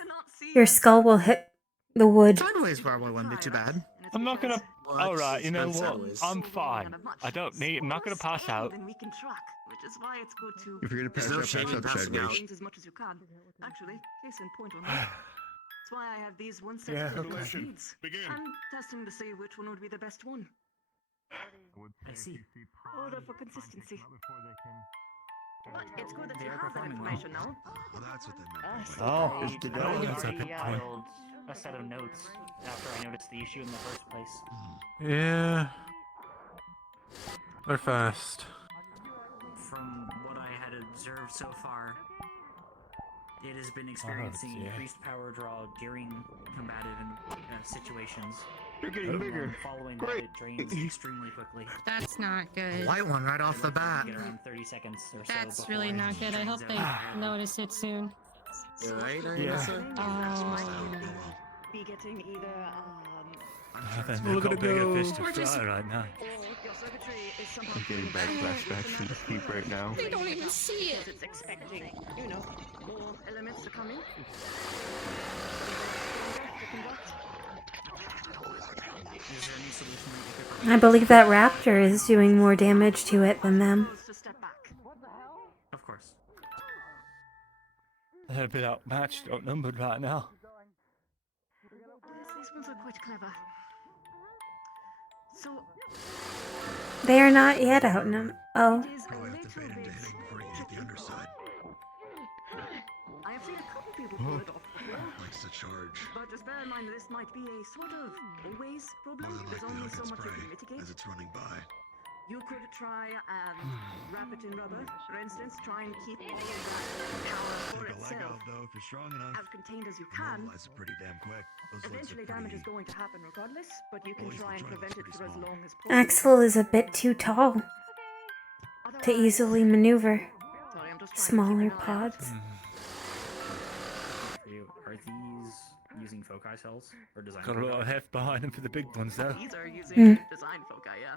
Your skull will hit the wood. Sideways probably wouldn't be too bad. I'm not gonna. Well, Alright, you know that's what? always- I'm fine. I don't need. I'm not gonna pass out. then we can track, which is why it's good to. If you're gonna pass There's no out, shame pass in out passing out. sideways. As much as you can. Actually, case in point on that. That's why I have these one set of class needs. I'm testing to see which one would be the best one. I see. Order for consistency. But it's good that They you are have that performing well. information now. Well, that's what they meant. Oh, I it's the I dogs. filed a set of notes after I noticed the issue in the first place. Yeah. They're fast. From what I had observed so far, it has been experiencing yeah. increased power draw during combative situations. You're getting bigger. Following that, Great. it drains extremely quickly. That's not good. White one right off the bat. Get around 30 seconds or so. That's before really it not good. I drains hope they out. notice it soon. You alright, Yeah. Be getting either Look at it go. right now. or your circuitry is somehow I'm getting bad flashbacks from this heat right now. They don't even see it. it's expecting, more elements to come in. Is there any solution that you could I believe that raptor is doing more damage to it than them. Of course. They're a bit outmatched, outnumbered right now. These ones are quite clever. So They are not yet out. Oh. it is a Probably little have to bait him bit. to hit him before you hit the underside. I have seen a couple people pull it off. likes to charge. But just bear in mind this might be a sort of always problem. More than There's likely only I'll so get much you spray can mitigate. as it's running by. You could try and wrap it in rubber, for instance. Try and keep all of that power for Take a leg itself out though if you're strong enough. as contained as you can. Mobilize it pretty damn quick. Those legs Eventually, are damage pretty. is going to happen regardless, but you can Always try the and joint prevent looks it for pretty as small. long as possible. Axel is a bit too tall to easily maneuver Sorry, I'm just trying to smaller keep an eye out. pods. For you, are these using foci cells or design? Got a lot of heft behind them for the big ones, though. These are using design foci, yeah.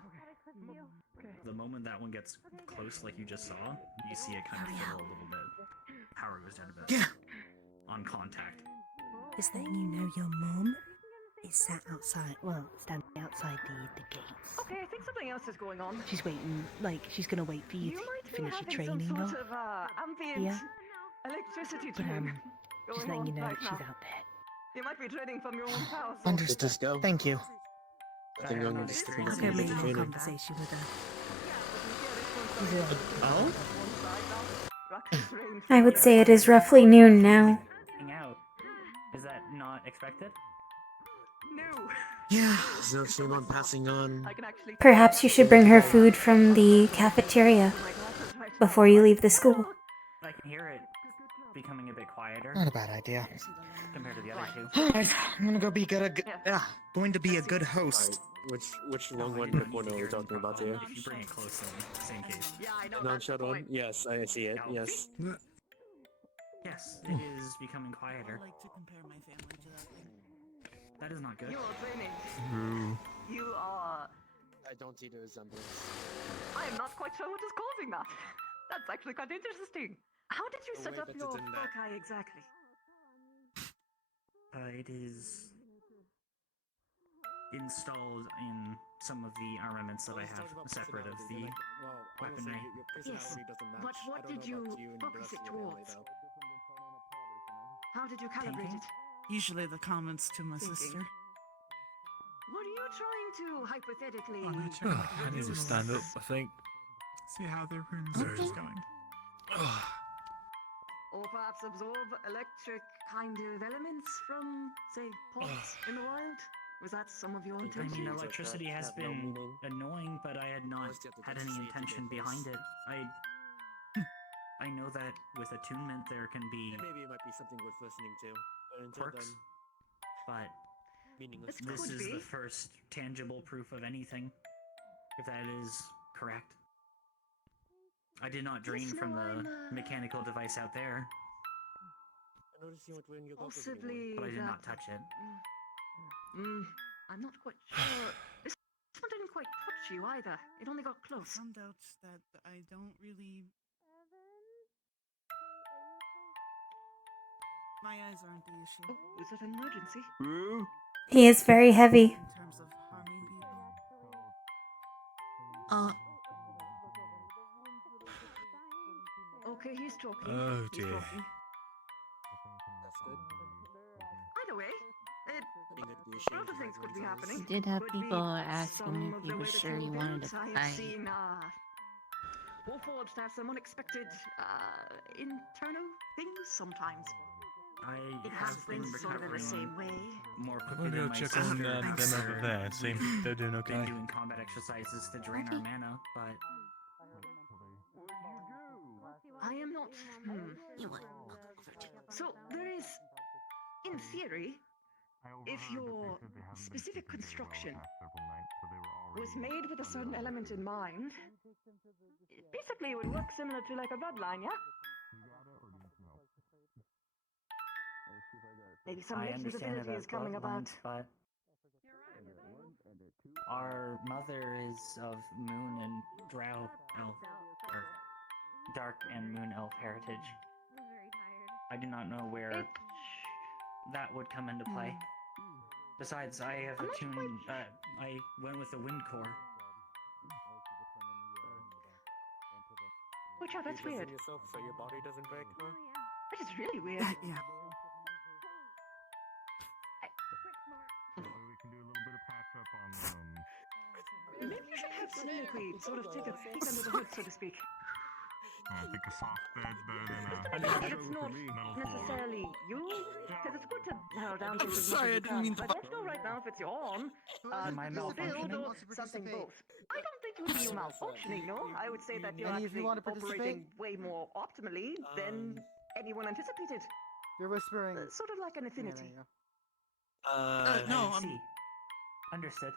The moment that one gets close, like you just saw, you see it kind of fiddle a little bit. Power goes down a bit. Yeah. On contact. Just letting you know your mum is sat outside, well, standing outside the gates. Okay, I think something else is going on. She's waiting, like, she's gonna wait for you, You to might be finish your having training some off. sort of ambient Yeah. electricity But, train just going letting you on know right that she's now. out there. You might be training from your own power source. Understood. Thank you. I think I'm going to stick I'll with go make the more trainer. conversation with her. Oh? I would say it is roughly noon now. Out. Is that not expected? No. Yeah, there's no shame on passing on. Perhaps you should bring her food from the cafeteria before you leave the school. I can hear it becoming a bit quieter. Not a bad idea. Compared to the other two. Alright, I'm gonna go be going to be a good host. Which long one corner are we talking about here? If you bring it close, then same case. Yeah, I know. Non-shut one? Yes, I see it. Yes. Yes, it is becoming quieter. That is not good. You are training. Ooh. You are. I don't see the resemblance. I am not quite sure what is causing that. That's actually quite interesting. How did you Oh, set wait, up but your it's in that. foci exactly? It is installed in some of the armaments that I have separate of the weaponry. Yes, but what did you focus it towards? How did you calibrate it? Usually the comments to my sister. Were you trying to hypothetically... I need to stand up, I think. See how their rune surge is going. Or perhaps absorb electric kind of elements from, say, pods in the wild? Was that some of your I intention? mean, electricity has been annoying, but I had not had any intention behind it. I know that with attunement there can be Maybe it might be something worth listening to. But until quirks, then, but meaningless. this is the first tangible proof of anything, if that is correct. I did not drain from the mechanical device out there, I noticed you weren't wearing your goggles Possibly but I did that... not touch it. I'm not quite sure. This one didn't quite touch you either. It only got close. Some doubts that I don't really... My eyes aren't the issue. Oh, is it an emergency? He is very heavy. In terms of harming people. Okay, he's talking. Oh, He's dear. talking. That's good. Either way, a lot of things could be happening. You did have Could people be asking some if of you the were way that sure you wanted to built. I have fight. seen Warforged have some unexpected internal things sometimes. I It have has been been sort of in the recovering same way. more I'm quickly gonna than go my check sister. on them over there and see if they're doing Been okay. doing combat exercises to drain our mana, but I am not. So there is, in theory, if your specific construction was made with a certain element in mind, basically it would work similar to like a bloodline, yeah? Maybe some I latent understand ability is coming about. bloodlines, but our mother is of moon and drow elf, or dark and moon elf heritage. I do not know where that would come into play. Besides, I have attuned. I went with the wind core. Which, oh, that's weird. Yourself so your body doesn't break, huh? That is really weird. Yeah. Maybe you should have soliloquy, sort of take a peek under the hood, so to speak. I think a soft bed's better than But it's not necessarily you, because it's good to narrow down to I'm as much sorry, as I you didn't can. mean to I don't know right now if it's your arm. Am I Still, malfunctioning? though, something both. I don't think it would be you malfunctioning, no. I would say that you're Any of you actually want to participate? operating way more optimally than anyone anticipated. You're whispering. Sort of like an affinity. No, I see. Understood.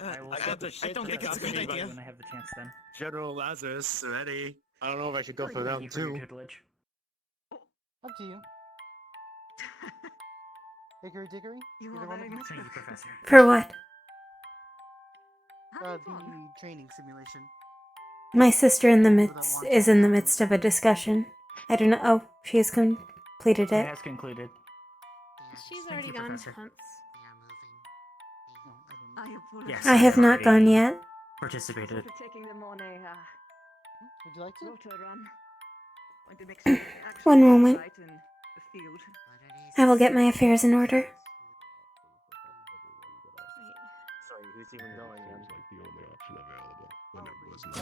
I will I got the shit don't think kicked it's out a of good me by idea. when I have the chance then. General Lazarus already. I don't know if I should go for Thank you round for your 2. tutelage. Up to you. Dickory? You Either are one very of you? Thank you, Professor. For what? The training simulation. My sister is in the midst of a discussion. I don't know. Oh, she has completed It it. has concluded. She's Thank already you, gone Professor. once. Yes, I have not gone already yet. Participated. Sort of taking them on a Would you like to? rotor run. Want to make sure that they actually One see moment. right in the field. I will get my affairs in order. Sorry, who's even going then? Seems like the only option available when it was not.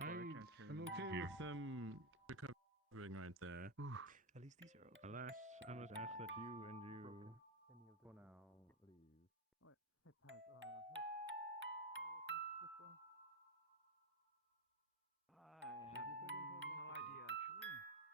I'm okay with them recovering right there. At least these are open. Alas, I must ask that you and you, for now, leave. I have no idea, actually.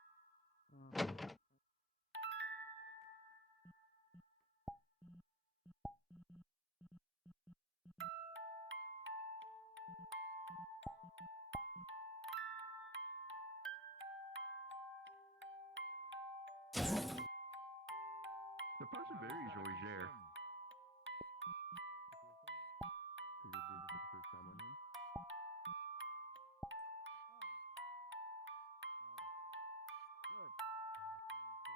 The possibility is always there.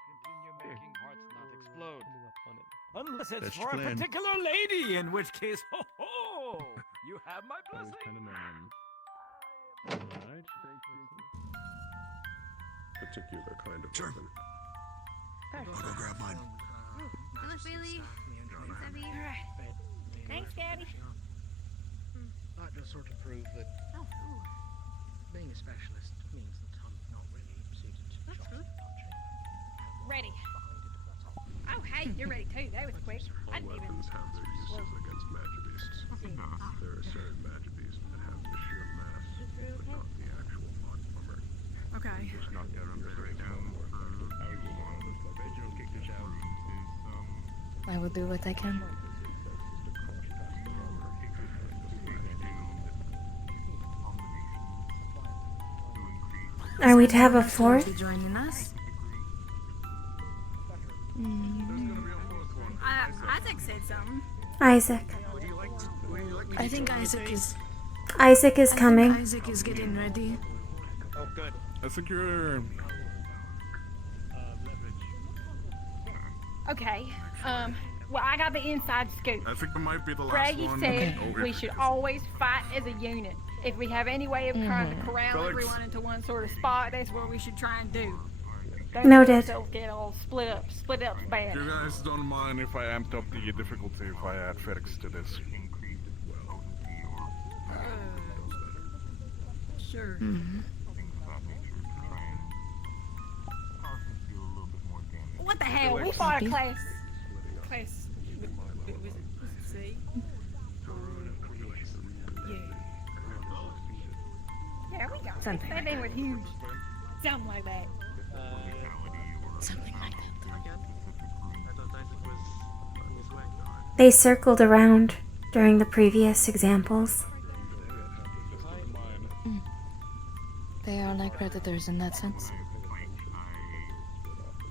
Continue making hearts not explode. Coming up on it. Unless it's That's for a plan. particular lady, in which case, ho ho! You have my Always blessing. kind of known. Alright, thank you. Particular kind of Sure. weapon. I'll go grab mine. Good luck, Bailey. Thanks, Abby. Thanks, Daddy. That just sort of proved that being a specialist means that I'm not really suited to the job. Ready. Oh, hey, you're ready too. That was quick. I didn't even. Weapons have their uses against magibeasts. There are certain magibeasts that have the sheer mass, but not the actual body armor. Okay. Just knock out on your straight down. I will do what I can. Are we to have a Will fourth? be joining us. Isaac said something. Isaac. I think Isaac is. Isaac is coming. Isaac is getting ready. Oh, good. I think you're. Okay. Well, I got the inside scoop. I think it might be the last Braggy one. said Oh, we if- should always fight as a unit. If we have any way of trying to corral Felix. everyone into one sort of spot, that's what we should try and do. Don't Noted. let ourselves get all split up bad. You guys don't mind if I amped up the difficulty if I add Felix to this? Sure. What the hell? We Felix. fought a class. Was it C? Yeah, we got Something that thing was huge. Something like that. Something like that. They circled around during the previous examples. They are like predators in that sense.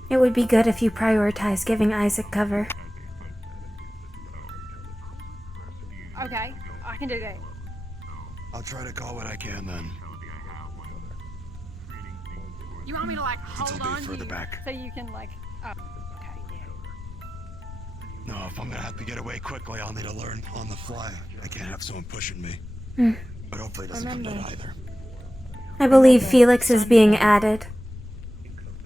It would be good if you prioritize giving Isaac cover. Okay, I can do that. I'll try to call what I can then. You want me to like hold It'll be on to further you back. so you can like? Oh, okay, yeah. No, if I'm gonna have to get away quickly, I'll need to learn on the fly. I can't have someone pushing me. But hopefully it doesn't come to that either. I believe Felix is being added,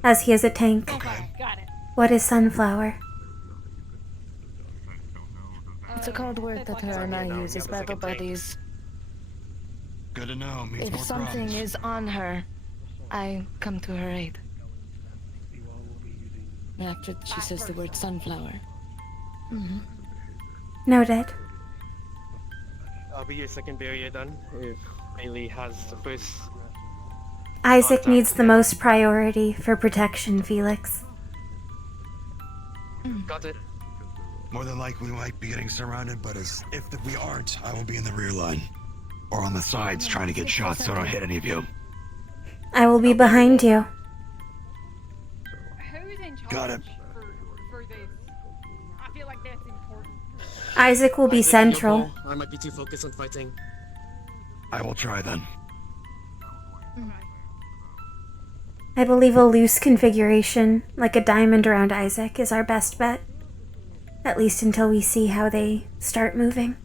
as he is a tank. Okay. Got it. What is Sunflower? It's a code word that her and I use as battle buddies. Good to know. Means If more something problems. is on her, I come to her aid. After she says the word sunflower. Noted. I'll be your second barrier then, if Bailey has the first. Isaac needs the most priority for protection, Felix. Got it. More than likely, we might be getting surrounded, but if we aren't, I will be in the rear line. Or on the sides trying to get shots so I don't hit any of you. I will be behind you. Who's in charge Got it. for this? I feel like that's important. Isaac will be central. I might be too focused on fighting. I will try then. I believe a loose configuration, like a diamond around Isaac, is our best bet. At least until we see how they start moving.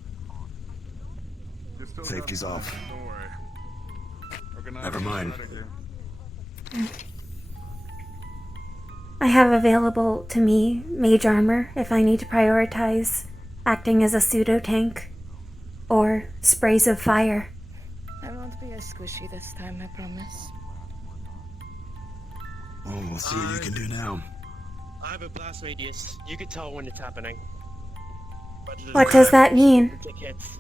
Safety's off. Never mind. I have available to me mage armor if I need to prioritize acting as a pseudo-tank, or sprays of fire. I won't be as squishy this time, I promise. Oh, we'll see what you can do now. I have a blast radius. You can tell when it's happening. What does that mean? Take hits.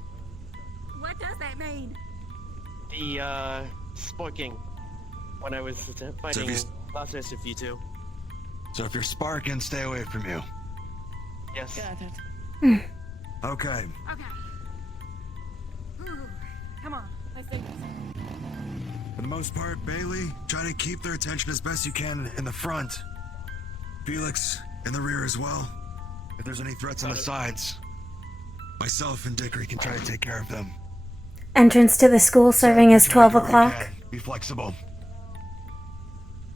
What does that mean? The, sparking. When I was fighting So Lazarus with you two. So if you're sparking, stay away from you. Yes. Got it. Okay. Okay. Ooh, come on, let's do this. For the most part, Bailey, try to keep their attention as best you can in the front. Felix, in the rear as well. If there's any threats on the sides, myself and Dickory can try to take care of them. Entrance to the school serving as 12 o'clock. Be flexible.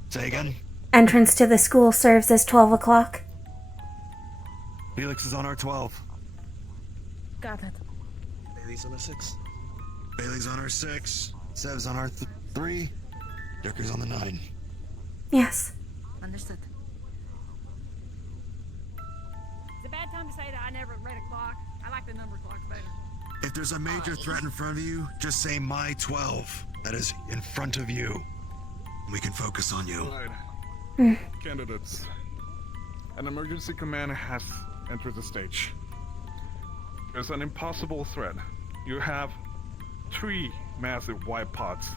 Say again? Entrance to the school serves as 12 o'clock. Felix is on our 12. Got it. Bailey's on a 6. Bailey's on our 6. Sev's on our 3. Dickory's on the 9. Yes. Understood. It's a bad time to say that I never read a clock. I like the number clocks better. If there's a major threat in front of you, just say my 12. That is in front of you. We can focus on you. Candidates. An emergency command has entered the stage. There's an impossible threat. You have 3 massive white pods.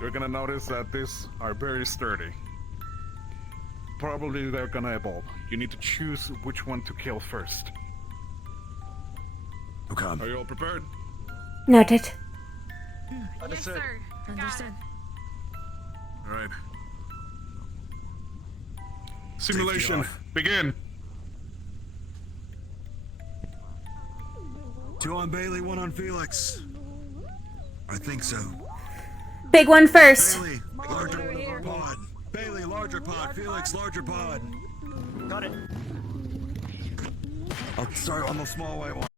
You're gonna notice that these are very sturdy. Probably they're gonna evolve. You need to choose which one to kill first. Okay. Are you all prepared? Noted. Yes, sir. Understood. Alright. Simulation, begin! 2 on Bailey, 1 on Felix. I think so. Big one first. Bailey, larger pod. Bailey, larger pod. Felix, larger pod. Got it. I'll start on the small white one.